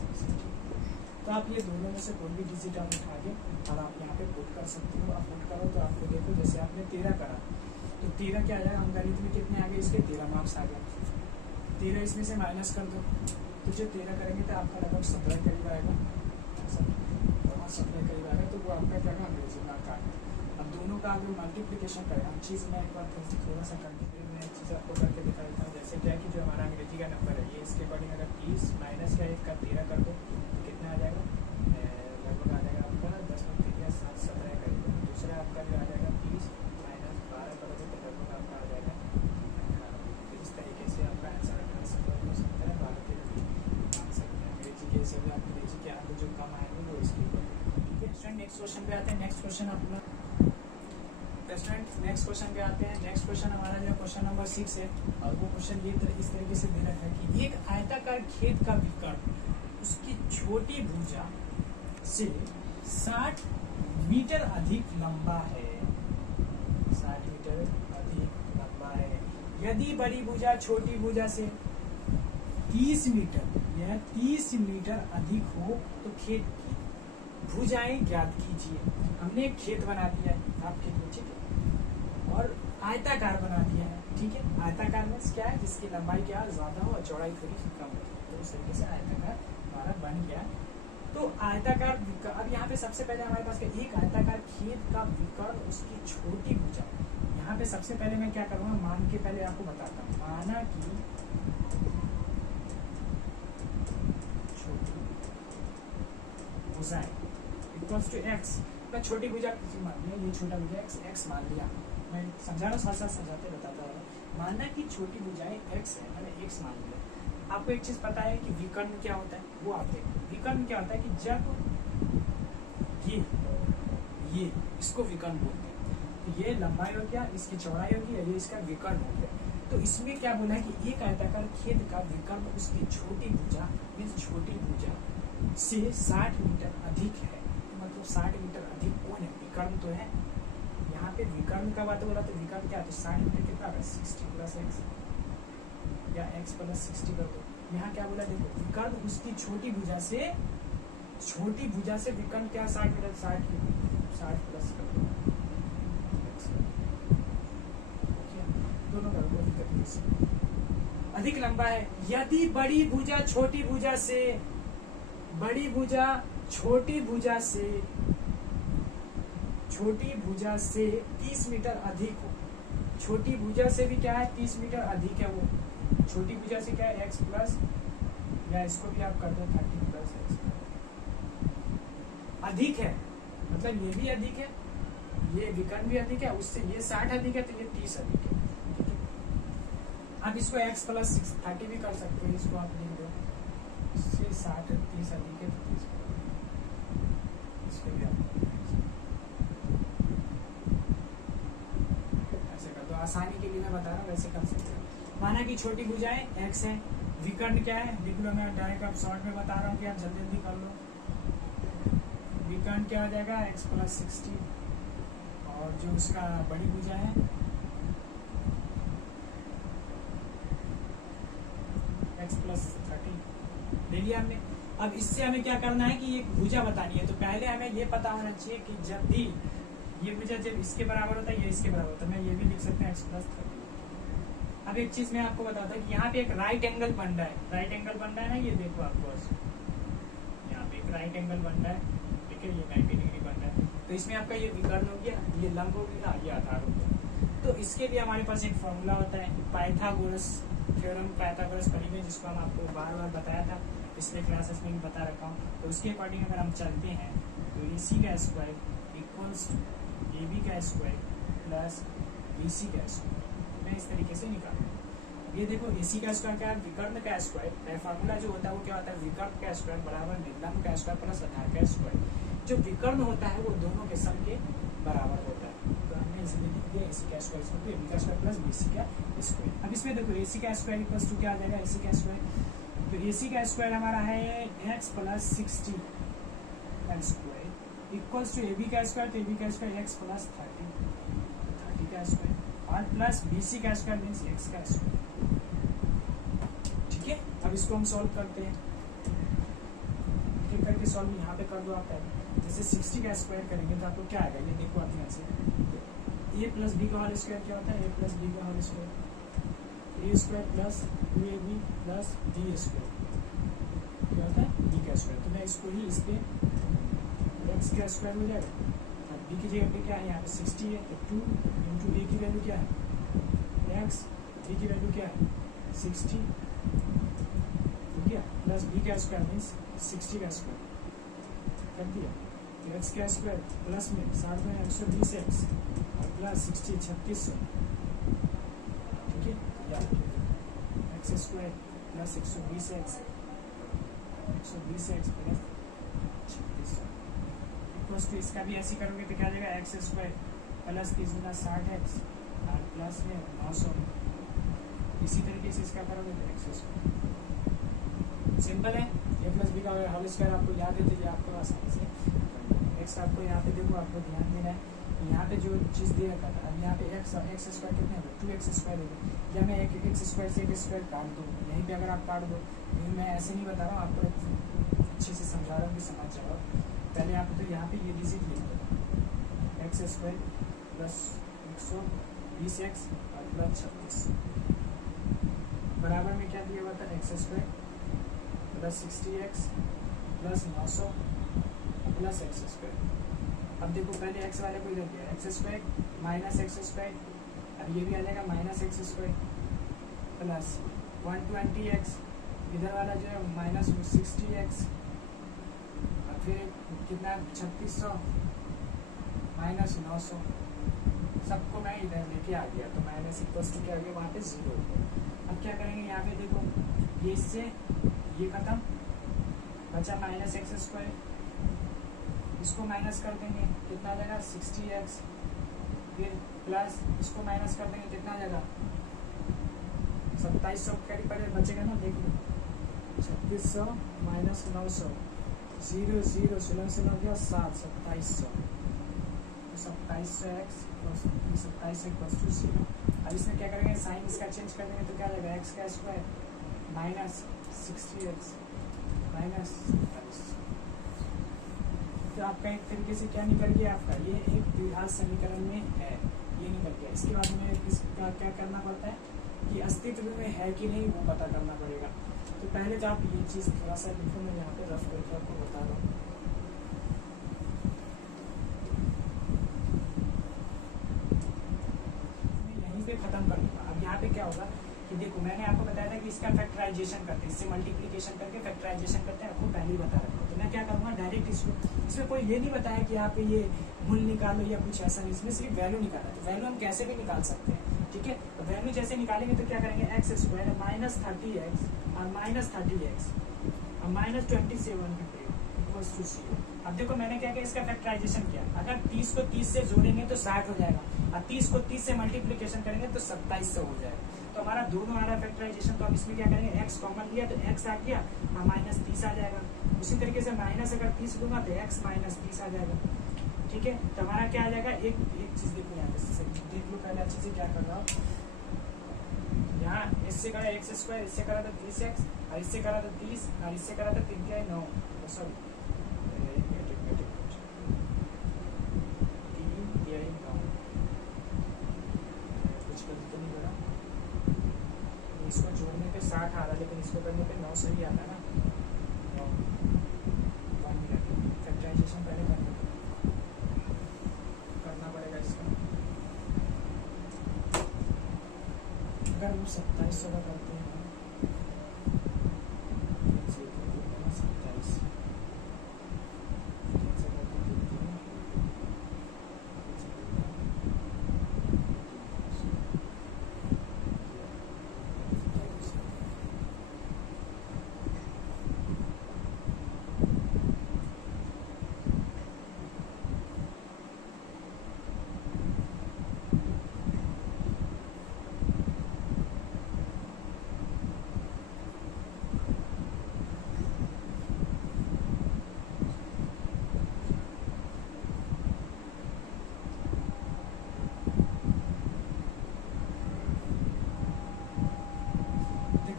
तो आप ये दोनों में से कोई भी डिजिट आप उठा के और आप यहाँ पे पुट कर सकते हो। आप पुट करो तो आपको देखो जैसे आपने 13 करा तो 13 क्या आ जाएगा, हम गणित में कितने आ गए इसके 13 मार्क्स आ गए, 13 इसमें से माइनस कर दो तो जो 13 करेंगे तो आपका लगभग 17 करीब आएगा, 17 करीब आएगा। तो वो आपका क्या है अंग्रेजी में का। अब दोनों का अगर मल्टीप्लीकेशन करें, हम चीज़ में एक बार थोड़ा सा करके फिर मैं एक चीज़ आपको करके दिखा देता हूँ। जैसे क्या कि जो हमारा अंग्रेजी का नंबर है ये इसके अकॉर्डिंग अगर 30 माइनस का 1 का 13 कर दो तो कितना आ जाएगा, लगभग आ जाएगा आपका 10 में 3 या 7 17 करीब। दूसरा आपका जो आ जाएगा 30 माइनस 12 करोगे तो लगभग आपका आ जाएगा 18। इस तरीके से आपका आंसर 18 हो सकता है। 12 13 आंसर अंग्रेजी के हिसाब से अंग्रेजी के आगे जो कम आएंगे वो इसके ऊपर, ठीक है स्टूडेंट। नेक्स्ट क्वेश्चन पे आते हैं। नेक्स्ट क्वेश्चन अपना स्टूडेंट नेक्स्ट क्वेश्चन पे आते हैं। नेक्स्ट क्वेश्चन हमारा जो क्वेश्चन नंबर 6 है और वो क्वेश्चन ये इस तरीके से दे रखा है कि एक आयताकार खेत का विकर्ण उसकी छोटी भुजा से 60 मीटर अधिक लंबा है, 60 मीटर अधिक लंबा है। यदि बड़ी भुजा छोटी भुजा से 30 मीटर यह 30 मीटर अधिक हो तो खेत की भुजाएं ज्ञात कीजिए। हमने एक खेत बना दिया है आपके लिए, ठीक है, और आयताकार बना दिया है, ठीक है। आयताकार में क्या है जिसकी लंबाई क्या ज्यादा हो और चौड़ाई थोड़ी कम हो, तो उस तरीके से आयताकार हमारा बन गया। तो आयताकार अब यहाँ पे सबसे पहले हमारे पास एक आयताकार खेत का विकर्ण उसकी छोटी भुजा। यहाँ पे सबसे पहले मैं क्या करूँगा, मान के पहले आपको बताता हूँ, माना कि छोटी भुजाएं इक्वल्स टू एक्स। मैं छोटी भुजा मान लिया, ये छोटा भुजा एक्स मान लिया, मैं समझा रहा हूँ, साथ साथ समझाते बताता हूँ। माना कि छोटी भुजाएं एक्स है, मैंने एक्स मान लिया। आपको एक चीज पता है कि विकर्ण क्या होता है, वो आप देखो। विकर्ण क्या होता है कि जब ये इसको विकर्ण बोलते हैं, तो ये लंबाई हो गया, इसकी चौड़ाई होगी, ये इसका विकर्ण हो गया। तो इसमें क्या बोला है कि एक आयताकार खेद का विकर्ण उसकी छोटी भुजा छोटी भुजा से 60 मीटर अधिक है। मतलब 60 मीटर अधिक कौन है? विकर्ण तो है। यहाँ पे विकर्ण का बात बोला, तो विकर्ण क्या है? तो 60 मीटर कितना है? 60 प्लस एक्स या एक्स प्लस 60 कर दो। यहाँ क्या बोला देखो, विकर्ण उसकी छोटी भुजा से विकर्ण क्या 60 मीटर, 60 प्लस कर दो, दोनों कर दो, दिक्कत नहीं। अधिक लंबा है यदि बड़ी भुजा छोटी भुजा से छोटी भुजा से 30 मीटर अधिक हो। छोटी भुजा से भी क्या है? 30 मीटर अधिक है। वो छोटी भुजा से क्या है? x प्लस, या इसको भी आप कर दो 30 प्लस एक्स अधिक है। मतलब ये भी अधिक है, ये विकर्ण भी अधिक है, उससे ये 60 अधिक है, तो ये 30 अधिक है। आप इसको x प्लस 30 भी कर सकते हैं, इसको आप लिख दो, इससे 60 30 अधिक है, तो 30 इसको भी आप ऐसे कर दो। आसानी के लिए मैं बता रहा हूँ, वैसे कर सकते हैं। माना कि छोटी भुजाएं x है, विकर्ण क्या है लिख लो, मैं डायरेक्ट आप शॉर्ट में बता रहा हूँ कि आप जल्दी जल्दी कर लो। विकर्ण क्या हो जाएगा? x प्लस 60, और जो उसका बड़ी भुजा है x प्लस 30 ले लिया हमने। अब इससे हमें क्या करना है कि एक भुजा बतानी है, तो पहले हमें ये पता होना चाहिए कि जब भी ये भुजा जब इसके बराबर होता है, ये इसके बराबर होता है, मैं ये भी लिख सकते हैं x प्लस 30। अब एक चीज मैं आपको बताता हूँ कि यहाँ पे एक राइट एंगल बन रहा है, राइट एंगल बन रहा है ना, ये देखो आपको यहाँ पे एक राइट एंगल बन रहा है, ठीक है, ये 90 डिग्री बन रहा है। तो इसमें आपका ये विकर्ण हो गया, ये लंब हो गया, ये आधार हो गया। तो इसके लिए हमारे पास एक फॉर्मूला होता है, पाइथागोरस थ्योरम, पाइथागोरस परिमेय, जिसको हम आपको बार बार बताया था, पिछले क्लासेस में भी बता रखा हूँ। तो उसके अकॉर्डिंग अगर हम चलते हैं तो AC का स्क्वायर इक्वल्स AB का स्क्वायर प्लस BC का स्क्वायर, मैं इस तरीके से निकालूँ। ये देखो AC का स्क्वायर क्या है? विकर्ण का स्क्वायर। फार्मूला जो होता है वो क्या होता है? विकर्ण का स्क्वायर बराबर लंब का स्क्वायर प्लस आधार का स्क्वायर। जो विकर्ण होता है वो दोनों के सम के बराबर होता है, तो हमने इसलिए लिख दिया AC का स्क्वायर इक्वल टू AB का स्क्वायर प्लस BC का स्क्वायर। अब इसमें देखो AC का स्क्वायर इक्वल्स टू क्या आ जाएगा? AC का स्क्वायर, तो AC का स्क्वायर हमारा है x प्लस 60 का स्क्वायर इक्वल्स टू AB का स्क्वायर, तो AB का स्क्वायर x प्लस 30 का स्क्वायर, और प्लस BC का स्क्वायर मीन्स x का स्क्वायर। ठीक है, अब इसको हम सॉल्व करते हैं। ठीक करके सॉल्व यहाँ पे कर दो आप पहले। जैसे 60 का स्क्वायर करेंगे तो आपको क्या आएगा? ये देखो आप ध्यान से, a प्लस बी का होल स्क्वायर क्या होता है? a प्लस बी का whole square, a square plus 2ab plus b square क्या होता है? b का स्क्वायर। तो मैं इसको ही इस पे x का स्क्वायर हो जाएगा, और b की जगह पे क्या है? यहाँ पे 60 है, तो 2 इंटू a की वैल्यू क्या है? x, b की वैल्यू क्या है? 60, ठीक है, प्लस b का स्क्वायर मीन्स 60 का स्क्वायर कर दिया, तो x का स्क्वायर प्लस में 60 में 120x और प्लस 60 3600, ठीक है, या x square plus 120x plus 3600 equals to, इसका भी ऐसे करोगे तो क्या आ जाएगा? x स्क्वायर प्लस 30 गुना 60x और प्लस में 900। इसी तरीके से इसका करोगे तो x स्क्वायर। सिंपल है, a प्लस बी का होल स्क्वायर आपको याद है, तो ये आपको आसानी से x आपको यहाँ पे देखो, आपको ध्यान देना है, यहाँ पे जो चीज़ दे रखा था, अब यहाँ पे x स्क्वायर कितने होगा? 2x स्क्वायर होगा। या मैं एक x स्क्वायर से एक स्क्वायर काट दूँ, यहीं पे अगर आप काट दो, लेकिन मैं ऐसे नहीं बता रहा हूँ, आपको अच्छे से समझा रहा हूँ कि समझ जाओ। पहले आप तो यहाँ पे ये डिजिट लिख दो, x स्क्वायर प्लस 120x और प्लस 36 बराबर में क्या दिया हुआ था? x square plus 60x plus 900 plus x square. अब देखो पहले x वाले को इधर दिया, x square minus x square, अब ये भी आ जाएगा minus x square plus 120x, इधर वाला जो है माइनस 60x, और फिर कितना 3600 माइनस 900, सबको मैं इधर लेके आ गया, तो माइनस इक्वल्स टू क्या हो गया? वहाँ पे 0 हो गया। अब क्या करेंगे यहाँ पे देखो, ये इससे ये खत्म, बचा माइनस एक्स स्क्वायर, इसको माइनस कर देंगे कितना आ जाएगा 60x, फिर प्लस इसको माइनस कर देंगे कितना आ जाएगा 2700 करीब पड़े बचेगा ना, देख लो 3600 माइनस 900 0 0 16 से 9 गया 7 2700, तो 2700x 27x = 0। अब इसमें क्या करेंगे साइन इसका चेंज कर देंगे तो क्या आ जाएगा x का स्क्वायर माइनस 60x माइनस 2700। तो आपका एक तरीके से क्या निकल गया, आपका ये एक द्विघात समीकरण में है, ये निकल गया। इसके बाद में इसका क्या करना पड़ता है कि अस्तित्व में है कि नहीं वो पता करना पड़ेगा। तो पहले तो आप ये चीज़ थोड़ा सा लिखो, मैं यहाँ पे रफ करके आपको बता रहा हूँ। यहीं पे खत्म कर दूंगा। अब यहाँ पे क्या होगा कि देखो मैंने आपको बताया था कि इसका फैक्टराइजेशन करते हैं, इससे मल्टीप्लिकेशन करके फैक्टराइजेशन करते हैं, आपको पहले ही बता रखा। तो मैं क्या करूँगा डायरेक्ट इसमें कोई ये नहीं बताया कि यहाँ पे ये मूल निकालो या कुछ ऐसा नहीं, इसमें सिर्फ वैल्यू निकाला। तो वैल्यू हम कैसे भी निकाल सकते हैं, ठीक है। तो वैल्यू जैसे निकालेंगे तो क्या करेंगे एक्स स्क्वायर माइनस 30x और माइनस 30x और माइनस 2700 = 0। अब देखो मैंने क्या किया, इसका फैक्टराइजेशन किया। अगर 30 को 30 से जोड़ेंगे तो 60 हो जाएगा, और 30 को 30 से मल्टीप्लिकेशन करेंगे तो 2700 हो जाएगा। तो हमारा दोनों आ रहा है फैक्टराइजेशन। तो अब इसमें क्या करेंगे x कॉमन लिया तो x आ गया और माइनस 30 आ जाएगा। उसी तरीके से माइनस अगर 30 लूंगा तो x माइनस 30 आ जाएगा, ठीक है। तो हमारा क्या आ जाएगा, एक चीज देखो यहाँ पे देख लो पहले अच्छे से क्या कर रहा हूँ। यहाँ इससे करा एक्स स्क्वायर, इससे करा तो 30x और इससे करा तो 30 और इससे करा तो 3 क्या है 9, सॉरी 3 9, कुछ गलती तो नहीं करा। इसको जोड़ने पे 60 आ रहा है लेकिन इसको करने पे 9 सही आता है ना। 1 मिनट फैक्टराइजेशन पहले करना पड़ेगा इसका। अगर हम 2700 का करते हैं 27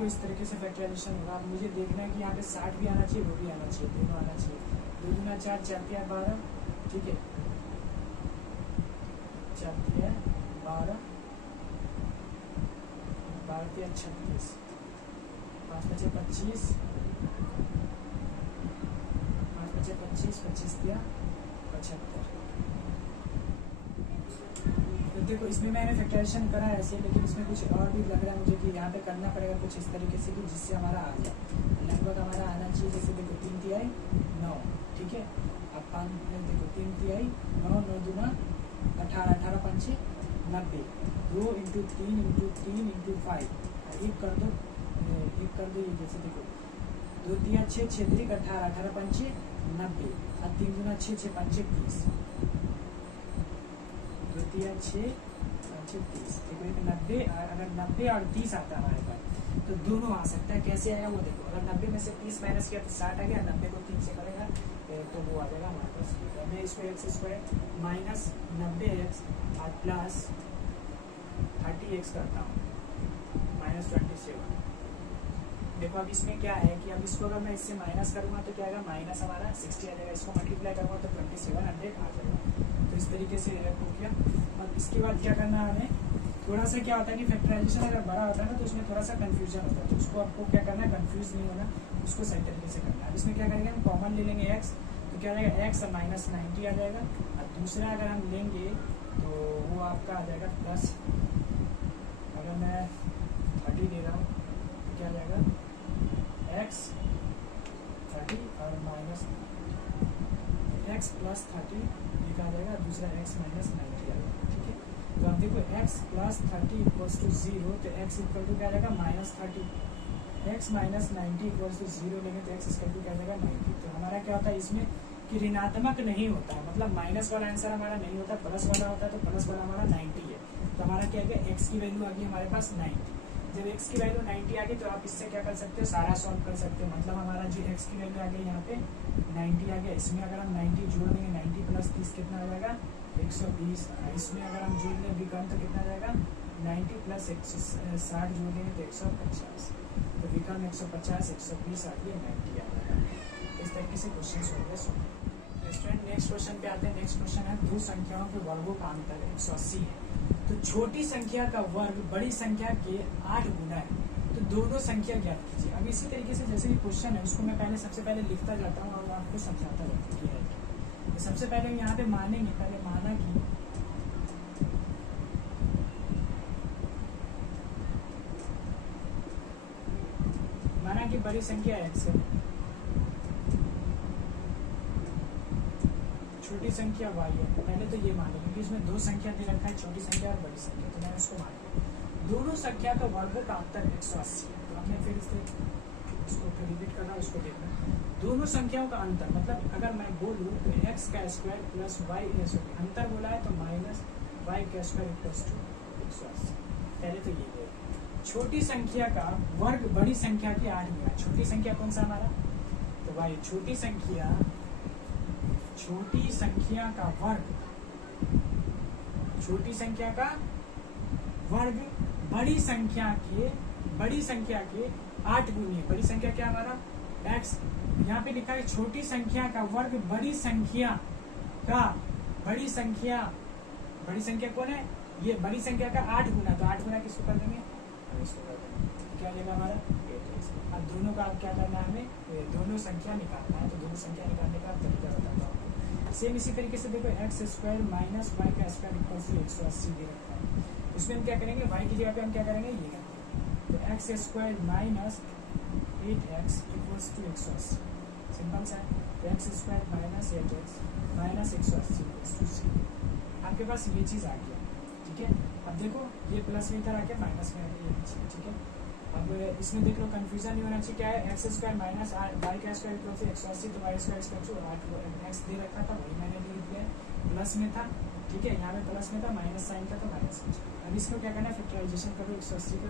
इस तरीके से फैक्टराइजेशन होगा। अब मुझे देखना है कि यहाँ पे 60 भी आना चाहिए, वो भी आना चाहिए, दोनों आना चाहिए। 2 दूना 4 4 तिया 12, ठीक है 4 तिया 12 12 तिया 36, 5 बचे 25, 5 बचे 25, 25 तिया 75। देखो इसमें मैंने फैक्टराइजेशन करा है ऐसे, लेकिन इसमें कुछ और भी लग रहा है मुझे कि यहाँ पे करना पड़ेगा कुछ इस तरीके से कि जिससे हमारा आ जाए। लगभग हमारा आना चाहिए, जैसे देखो 3 तिहाई 9, ठीक है। अब 5 देखो 3 तिहाई 9, 9 दूना 18, 18 पंचे 90, 2 × 3 × 3 × 5 एक कर दो, ये जैसे देखो 2 तिया 6, 6 3 18, 18 पंचे 90 और 3 दूना 6, 6 पंचे 30, 2 तिया 6 5 30। देखो एक 90, अगर 90 और 30 आता है हमारे पास तो दोनों आ सकता है। कैसे आएगा वो देखो, अगर 90 में से 30 माइनस किया तो 60 आ गया, 90 को 3 से करेगा तो वो आ जाएगा हमारे पास। मैं इसको एक्स स्क्वायर माइनस 90x और प्लस 30x करता हूँ माइनस 27। देखो अब इसमें क्या है कि अब इसको अगर मैं इससे माइनस करूँगा तो क्या आएगा, माइनस हमारा 60 आ जाएगा, इसको मल्टीप्लाई करूँगा तो 2700 आ जाएगा। तो इस तरीके से हो गया। अब इसके बाद क्या करना है हमें, थोड़ा सा क्या होता है कि फैक्टराइजेशन अगर बड़ा होता है ना तो उसमें थोड़ा सा कन्फ्यूजन होता है, तो उसको आपको क्या करना है, कन्फ्यूज नहीं होना, उसको सही तरीके से करना है। अब इसमें क्या करेंगे, हम कॉमन ले लेंगे x, तो क्या आ जाएगा x माइनस 90 आ जाएगा, और दूसरा अगर हम लेंगे तो वो आपका आ जाएगा प्लस, अगर मैं 30 ले रहा हूँ तो क्या आ जाएगा x 30 और माइनस x प्लस 30 ये क्या आ जाएगा, दूसरा x माइनस 90 आ जाएगा, ठीक है। तो अब देखो x प्लस 30 इक्वल्स टू 0, तो x इक्वल टू क्या आ जाएगा -30, x माइनस 90 इक्वल्स टू 0 लेंगे तो x इक्वल टू क्या आ जाएगा 90। तो हमारा क्या होता है इसमें कि ऋणात्मक नहीं होता है, मतलब माइनस वाला आंसर हमारा नहीं होता, प्लस वाला होता है, तो प्लस वाला हमारा 90 है। तो हमारा क्या है x की वैल्यू आ गई हमारे पास 90। जब x की वैल्यू 90 आ गई तो आप इससे क्या कर सकते हो, सारा सॉल्व कर सकते हो। मतलब हमारा जो x की वैल्यू आ गई यहाँ पे 90 आ गया, इसमें अगर हम 90 जोड़ देंगे 90 प्लस 30 कितना आ जाएगा 120, इसमें अगर हम जोड़ लें विकर्ण तो कितना आ जाएगा 90 प्लस 160 जोड़ देंगे तो 150, तो विकर्ण 150 120 आ गया 90 आ जाएगा। इस तरीके से क्वेश्चन हो गया सॉल्व। तो स्टूडेंट नेक्स्ट क्वेश्चन पे आते हैं। नेक्स्ट क्वेश्चन है दो संख्याओं के वर्गों का अंतर 180 है, तो छोटी संख्या का वर्ग बड़ी संख्या के 8 गुना है, तो दोनों संख्या ज्ञात कीजिए। अब इसी तरीके से जैसे भी क्वेश्चन है उसको मैं पहले सबसे पहले लिखता जाता हूँ और आपको समझाता जाता हूँ। तो सबसे पहले हम यहाँ पे मानेंगे, पहले माना कि बड़ी संख्या x है, छोटी संख्या y है। पहले तो ये माने क्योंकि इसमें दो संख्या दे रखा है, छोटी संख्या और बड़ी संख्या, तो मैंने उसको मान लिया। दोनों संख्या का वर्गों का अंतर 180 है। तो हमने फिर इसको फिर रिपीट करना, उसको देखना। दोनों संख्याओं का अंतर मतलब अगर मैं बोलूँ तो x का स्क्वायर प्लस वाई, अंतर बोला है तो माइनस वाई का स्क्वायर इक्वल्स टू 180। पहले तो ये है छोटी संख्या का वर्ग बड़ी संख्या की 8 गुना। छोटी संख्या कौन सा हमारा, तो भाई छोटी संख्या का वर्ग, छोटी संख्या का वर्ग बड़ी संख्या के 8 गुनी। बड़ी संख्या क्या हमारा x, यहाँ पे लिखा है छोटी संख्या का वर्ग बड़ी संख्या कौन है, ये बड़ी संख्या का 8 गुना। तो 8 गुना किसको कर देंगे, इसको कर देंगे, क्या लेगा हमारा 8x। अब दोनों का क्या करना है, हमें दोनों संख्या निकालना है। तो दोनों संख्या निकालने का तरीका बताता हूँ। सेम इसी तरीके से देखो एक्स स्क्वायर माइनस वाई का स्क्वायर इक्वल्स टू 180 दे रखा है। इसमें हम क्या करेंगे, वाई की जगह पे हम क्या करेंगे, ये करेंगे। तो x square minus 8x equals to 180, simple सा है। तो x square minus 8x minus 180 equals to 0। आपके पास ये चीज़ आ गया, ठीक है। अब देखो ये प्लस में इधर आ गया, माइनस में आ गया, ये नीचे, ठीक है। अब इसमें देख लो कंफ्यूजन नहीं होना चाहिए। क्या है, एक्स स्क्वायर माइनस वाई का स्क्वायर इक्वल टू 180, तो y square equal to 8 x दे रखा था, वही मैंने लिख दिया। प्लस में था, ठीक है, यहाँ पे प्लस में था, माइनस साइन था तो माइनस में। अब इसको क्या करना है, फैक्टराइजेशन करो 180 का।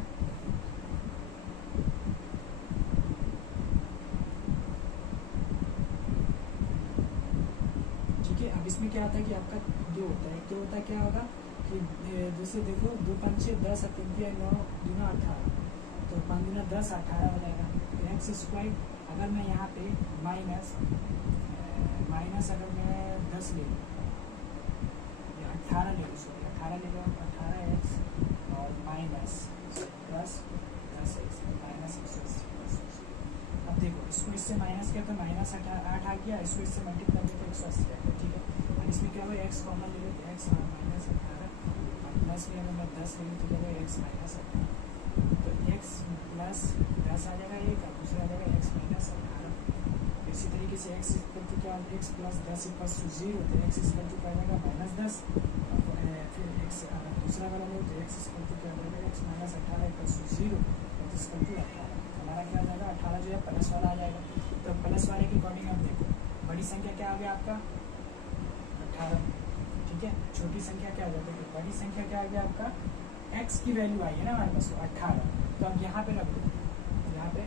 ठीक है। अब इसमें क्या होता है कि आपका दो होता है, क्या होगा कि जैसे देखो 2 5 6 10 3 9 दूना 18, तो 5 दूना 10 18 हो जाएगा। तो एक्स स्क्वायर अगर मैं यहाँ पे माइनस अगर मैं 10 ले लूँ, 18 ले लूँ, सॉरी 18 ले लूँ, 18x और माइनस प्लस 10x माइनस 180। अब देखो इसको इससे माइनस किया तो माइनस 8 आ गया, इसको इससे मल्टीप्लाई करके 180 आ गया, ठीक है। और इसमें क्या हुआ, एक्स कॉमन ले लेते, एक्स माइनस 18 प्लस में अगर मैं 10 ले लूँ तो क्या होगा, एक्स माइनस 18, तो एक्स प्लस 10 आ जाएगा एक, और दूसरा आ जाएगा एक्स माइनस 18। इसी तरीके से एक्स इक्वल टू क्या, एक्स प्लस 10 इक्वल्स टू 0, तो एक्स इक्वल टू क्या आ जाएगा माइनस 10, फिर एक्स दूसरा वाला हो तो एक्स इक्वल टू क्या आ जाएगा, x minus 18 equals to 0, x equal to 18। हमारा क्या आ जाएगा, 18 जो है प्लस वाला आ जाएगा। तो प्लस वाले के अकॉर्डिंग आप देखो, बड़ी संख्या क्या आ गया आपका 18, ठीक है। छोटी संख्या क्या आ जाएगी, बड़ी संख्या क्या आ गया आपका, x की वैल्यू आई है ना हमारे पास 18, तो अब यहाँ पे रख दो, यहाँ पे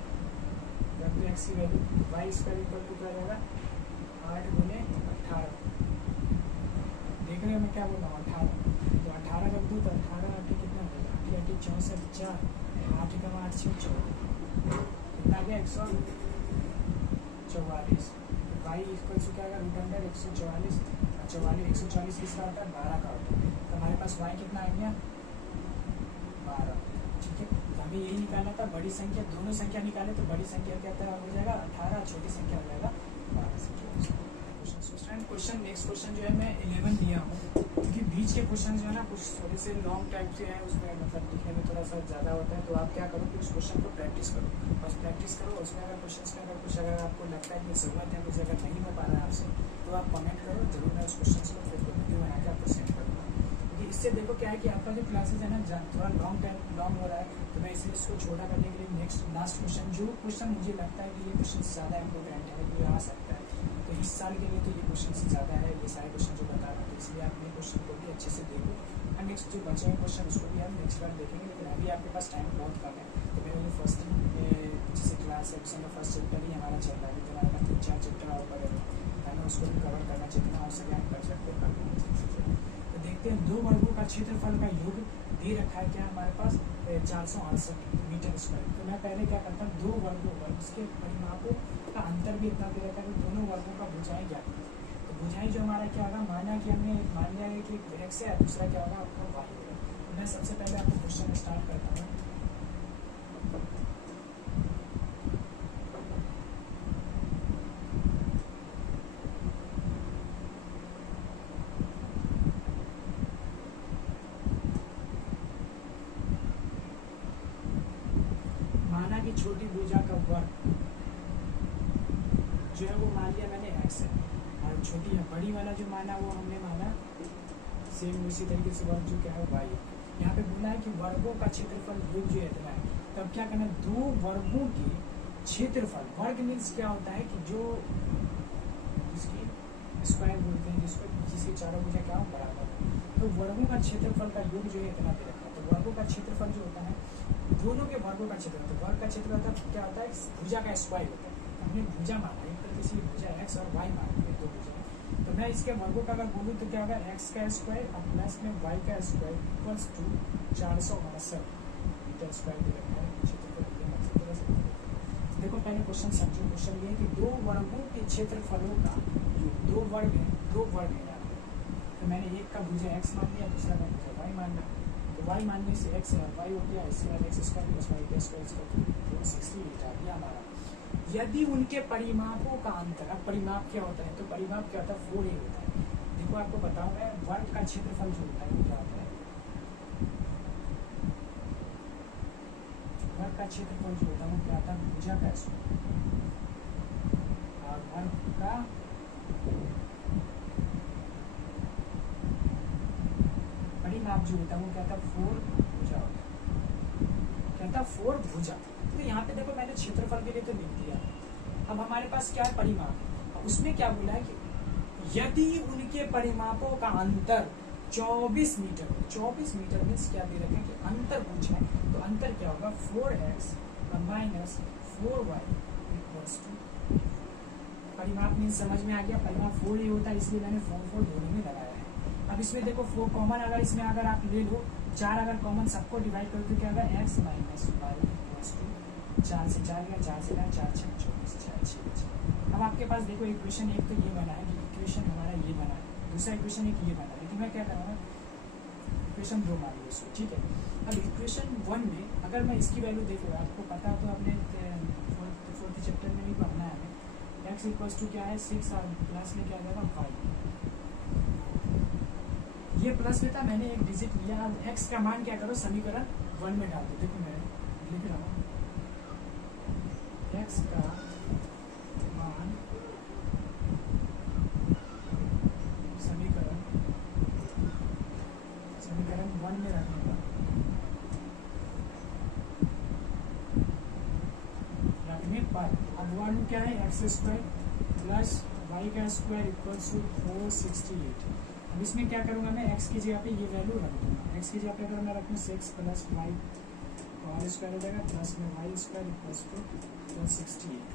रख दो x की value, y square equal to क्या रहेगा 8 गुने 18। देख रहे हो मैं क्या बोल रहा हूँ, 18, तो 18 रख दो, तो 18 8 कितना हो जाएगा, 8 8 64 4, 8 का 8 6 14, कितना आ गया 144। वाई इक्वल टू क्या आएगा, रूट अंडर 144, 144 किसका होता है 12 का होता है। तो हमारे पास y कितना आ गया 12, ठीक है। तो हमें यही निकालना था, बड़ी संख्या, दोनों संख्या निकाले तो बड़ी संख्या क्या हो जाएगा 18, छोटी संख्या हो जाएगा 12। क्वेश्चन नेक्स्ट क्वेश्चन जो है मैं 11 लिया हूँ, क्योंकि बीच के क्वेश्चन जो है ना कुछ थोड़े से लॉन्ग टाइप से हैं, उसमें मतलब लिखने में थोड़ा सा ज़्यादा होता है। तो आप क्या करो कि उस क्वेश्चन को प्रैक्टिस करो, बस प्रैक्टिस करो। उसमें अगर क्वेश्चन में अगर कुछ अगर आपको लगता है कि ज़रूरत है, कुछ अगर नहीं हो पा रहा है आपसे, तो आप कमेंट करो, जरूर मैं उस क्वेश्चन को फिर वीडियो बना के आपको सेंड करूँगा। क्योंकि इससे देखो क्या है कि आपका जो क्लासेस है ना थोड़ा लॉन्ग हो रहा है, तो मैं इसलिए इसको छोटा करने के लिए नेक्स्ट लास्ट क्वेश्चन, जो क्वेश्चन मुझे लगता है कि ये क्वेश्चन ज़्यादा इंपॉर्टेंट है, ये आ सकता है, तो इस साल के लिए तो ये क्वेश्चन ज़्यादा है, ये सारे क्वेश्चन जो बता रहा हूँ, तो इसलिए आप ये क्वेश्चन को भी अच्छे से देखो, और नेक्स्ट जो बचे हुए क्वेश्चन उसको भी हम नेक्स्ट बार देखेंगे, लेकिन अभी आपके पास टाइम बहुत कम है। तो मेरे जो फर्स्ट जैसे क्लास सेक्शन का फर्स्ट चैप्टर ही हमारा चल रहा है, तो हमारे पास 3-4 चैप्टर और पड़ेगा, है ना, उसको भी कवर करना, जितना हो सके हम कर सकते हैं। तो देखते हैं, 2 वर्गों का क्षेत्रफल का योग दे रखा है क्या हमारे पास 468 मीटर स्क्वायर। तो मैं पहले क्या करता हूँ, 2 वर्गों और उसके परिमापों का अंतर भी इतना दे रखा है, तो दोनों वर्गों का भुजाएं ज्ञात करें। तो भुजाएं जो हमारा क्या होगा, माना कि हमने मान लिया है कि x है, दूसरा क्या होगा आपका y होगा। तो मैं सबसे पहले आपको क्वेश्चन स्टार्ट करता हूँ। माना कि छोटी भुजा का वर्ग जो है वो मान लिया मैंने x है, और छोटी है, बड़ी वाला जो माना वो हमने माना सेम उसी तरीके से वर्ग जो क्या है y है। यहाँ पे बोला है कि वर्गों का क्षेत्रफल योग जो है इतना है, तब क्या करना, 2 वर्गों के क्षेत्रफल, वर्ग मीन्स क्या होता है कि जो जिसकी स्क्वायर बोलते हैं, जिसके चारों भुजा क्या हो बराबर है, तो वर्गों का क्षेत्रफल का योग जो है इतना दे रखा है। तो वर्गों का क्षेत्रफल जो होता है, दोनों के वर्गों का क्षेत्रफल, तो वर्ग का क्षेत्रफल क्या होता है, भुजा का स्क्वायर होता है। हमने भुजा माना, एक तरह से भुजा x और y मान लिया, 2 भुजा, तो मैं इसके वर्गों का अगर बोलूँ तो क्या होगा, x का स्क्वायर और प्लस में y का square equals to 468 metre square दे रखा है क्षेत्रफल। देखो पहले क्वेश्चन समझो, क्वेश्चन ये है कि 2 वर्गों के क्षेत्रफलों का जो 2 वर्ग है यहाँ पे, तो मैंने एक का भुजा x मान लिया, दूसरा का भुजा y मान लिया, तो y मानने से x है, y हो गया, इसके बाद x स्क्वायर प्लस y का स्क्वायर इसका 268 आ गया हमारा। यदि उनके परिमापों का अंतर, अब परिमाप क्या होता है, तो परिमाप क्या होता है, 4a होता है। देखो आपको बताऊं मैं, वर्ग का क्षेत्रफल जो होता है वो क्या होता है, वर्ग का क्षेत्रफल जो होता है वो क्या होता है, भुजा का स्क्वायर, और वर्ग का परिमाप जो होता है वो क्या होता है, 4 भुजा होता है, क्या होता है 4 भुजा। तो यहाँ पे देखो मैंने क्षेत्रफल के लिए तो लिख दिया, अब हमारे पास क्या है परिमाप, उसमें क्या बोला है कि यदि उनके परिमापों का अंतर 24 मीटर, 24 मीटर मीन्स क्या दे रखे हैं कि अंतर पूछा है, तो अंतर क्या होगा, 4x minus 4y equals to, परिमाप मीन्स समझ में आ गया, परिमाप 4 ही होता है, इसलिए मैंने 4 दोनों में लगाया है। अब इसमें देखो 4 कॉमन, अगर इसमें अगर आप ले लो 4, अगर कॉमन सबको डिवाइड करो तो क्या होगा, x minus y equals to 4 से 4 गया, 4 से 4 4 6 24 6 6। अब आपके पास देखो इक्वेशन एक तो ये बना है, इक्वेशन हमारा ये बना है, दूसरा इक्वेशन एक ये बना है, लेकिन मैं क्या करूँगा, इक्वेशन 2 मान लो इसको, ठीक है। अब इक्वेशन 1 में अगर मैं इसकी वैल्यू देखो, आपको पता तो आपने 4th चैप्टर में भी पढ़ना है हमें, x इक्वल्स टू क्या है 6 और प्लस में क्या जाएगा 5, ये प्लस में था, मैंने एक डिजिट लिया। अब x का मान क्या करो, समीकरण 1 में डाल दो, देखो मैं लिख रहा हूँ, x का मान समीकरण 1 में रखने पर अब वैल्यू क्या है, एक्स स्क्वायर प्लस वाई का स्क्वायर इक्वल्स टू 468। अब इसमें क्या करूँगा मैं, x की जगह पे ये वैल्यू रख दूँगा, x की जगह पे अगर मैं रखूँ 6 प्लस वाई और स्क्वायर हो जाएगा प्लस में वाई स्क्वायर इक्वल्स टू 468,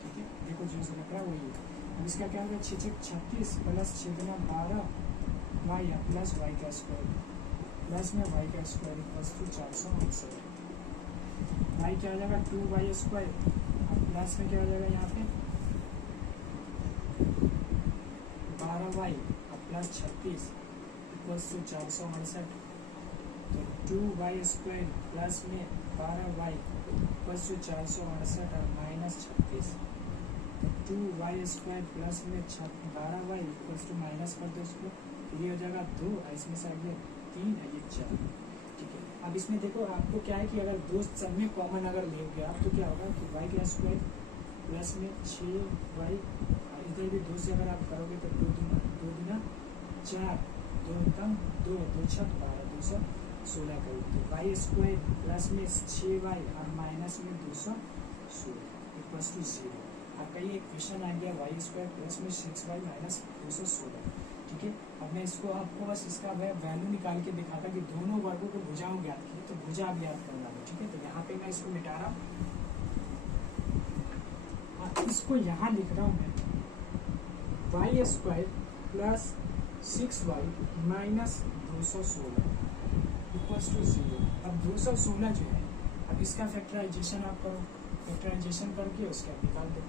ठीक है। देखो जो रख रहा है वही है। अब इसका क्या होगा, 6 36 प्लस 6 12 वाई प्लस वाई का स्क्वायर प्लस में वाई का स्क्वायर इक्वल्स टू 468, वाई क्या हो जाएगा 2y स्क्वायर, अब प्लस में क्या हो जाएगा यहाँ पे 12y अब प्लस 36 इक्वल्स टू 468, तो 2y स्क्वायर प्लस में 12y इक्वल्स टू 468 और माइनस 36, तो 2y स्क्वायर प्लस में 12y इक्वल्स टू माइनस कर दो इसको, तो ये हो जाएगा 2, इसमें से आ गया 3 है ये 4, ठीक है। अब इसमें देखो आपको क्या है कि अगर दो सब में कॉमन अगर लेंगे आप तो क्या होगा कि वाई का स्क्वायर प्लस में 6y, इधर भी 2 से अगर आप करोगे तो 2 दूना 4 दो कम दो दो छः 12 216 करेंगे तो वाई स्क्वायर प्लस में 6y और माइनस में 216 इक्वल्स टू 0। आपका ये क्वेश्चन आ गया वाई स्क्वायर प्लस में 6y माइनस 216। ठीक है, अब मैं इसको आपको बस इसका वैल्यू निकाल के दिखाता कि दोनों वर्गों को भुजाओं ज्ञात की तो भुजा आप ज्ञात करना है। ठीक है, तो यहाँ पे मैं इसको मिटा रहा हूँ और इसको यहाँ लिख रहा हूँ मैं y square plus 6y minus 216 equals to 0। अब 216 जो है, अब इसका फैक्टराइजेशन आप करो, फैक्टराइजेशन करके उसके आप निकाल दो।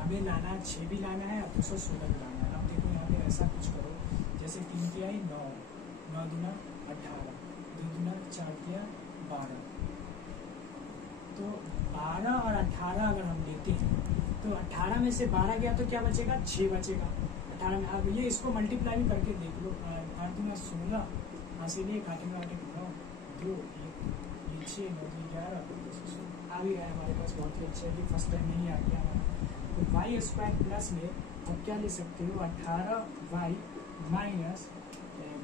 हमें लाना है 6 भी लाना है और 216 भी लाना है। अब देखो यहाँ पे ऐसा कुछ करो जैसे 3 की आई 9, 9 दूना 18, 2 दूना 4 किया 12, तो 12 और 18 अगर हम लेते हैं तो 18 में से 12 गया तो क्या बचेगा, 6 बचेगा 18 में। अब ये इसको मल्टीप्लाई भी करके देख लो, 8 दूना 16, यहाँ से लिए काटे में 9, 2 1 6 9 11 आ भी गया हमारे पास, बहुत ही अच्छे अभी फर्स्ट टाइम नहीं आ गया हमारा। तो वाई स्क्वायर प्लस में अब क्या ले सकते हो 18y माइनस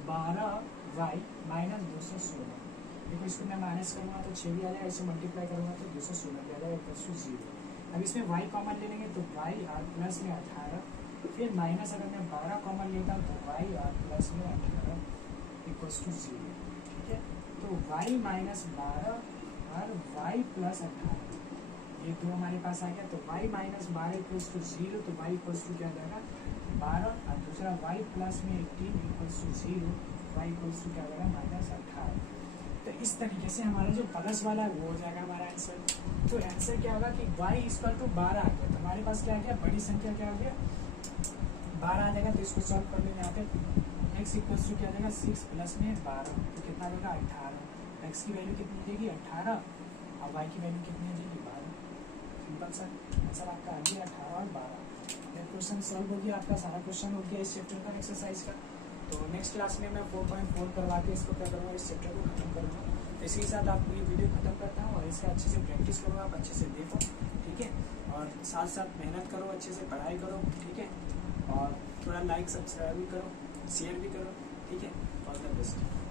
12y माइनस 216। देखो इसको मैं माइनस करूँगा तो 6 भी आ जाएगा, इसे मल्टीप्लाई करूँगा तो 216 भी आ जाएगा इक्वल्स टू 0। अब इसमें y कॉमन ले लेंगे तो y और प्लस में 18, फिर माइनस अगर मैं 12 कॉमन लेता हूँ तो y और प्लस में 18 इक्वल्स टू 0। ठीक है, तो y माइनस 12 और y प्लस 18 ये दो हमारे पास आ गया। तो y माइनस 12 इक्वल्स टू 0, तो y इक्वल्स टू क्या जाएगा 12 और दूसरा y प्लस में 18 equals to 0, y equals to क्या जाएगा माइनस 18। तो इस तरीके से हमारा जो प्लस वाला है वो हो जाएगा हमारा आंसर। तो आंसर क्या होगा कि y इक्वल टू 12 आ गया, तो हमारे पास क्या आ गया, बड़ी संख्या क्या हो गया 12 आ जाएगा। तो इसको सॉल्व कर लेंगे यहाँ पे x इक्वल्स टू क्या आ जाएगा 6 प्लस में 12 तो कितना आ जाएगा 18। x की वैल्यू कितनी देगी 18 और y की वैल्यू कितनी देगी 12। सिंपल सा आंसर आपका आ गया 18 और 12। ये क्वेश्चन सॉल्व हो गया, आपका सारा क्वेश्चन हो गया इस चैप्टर का एक्सरसाइज का। तो नेक्स्ट क्लास में मैं 4.4 करवा के इसको क्या करूँगा, इस चैप्टर को खत्म करूँगा। तो इसी के साथ आपको ये वीडियो खत्म करता हूँ और इसका अच्छे से प्रैक्टिस करो, आप अच्छे से देखो। ठीक है, और साथ साथ मेहनत करो, अच्छे से पढ़ाई करो। ठीक है, और थोड़ा लाइक सब्सक्राइब भी करो, शेयर भी करो। ठीक है, ऑल द बेस्ट।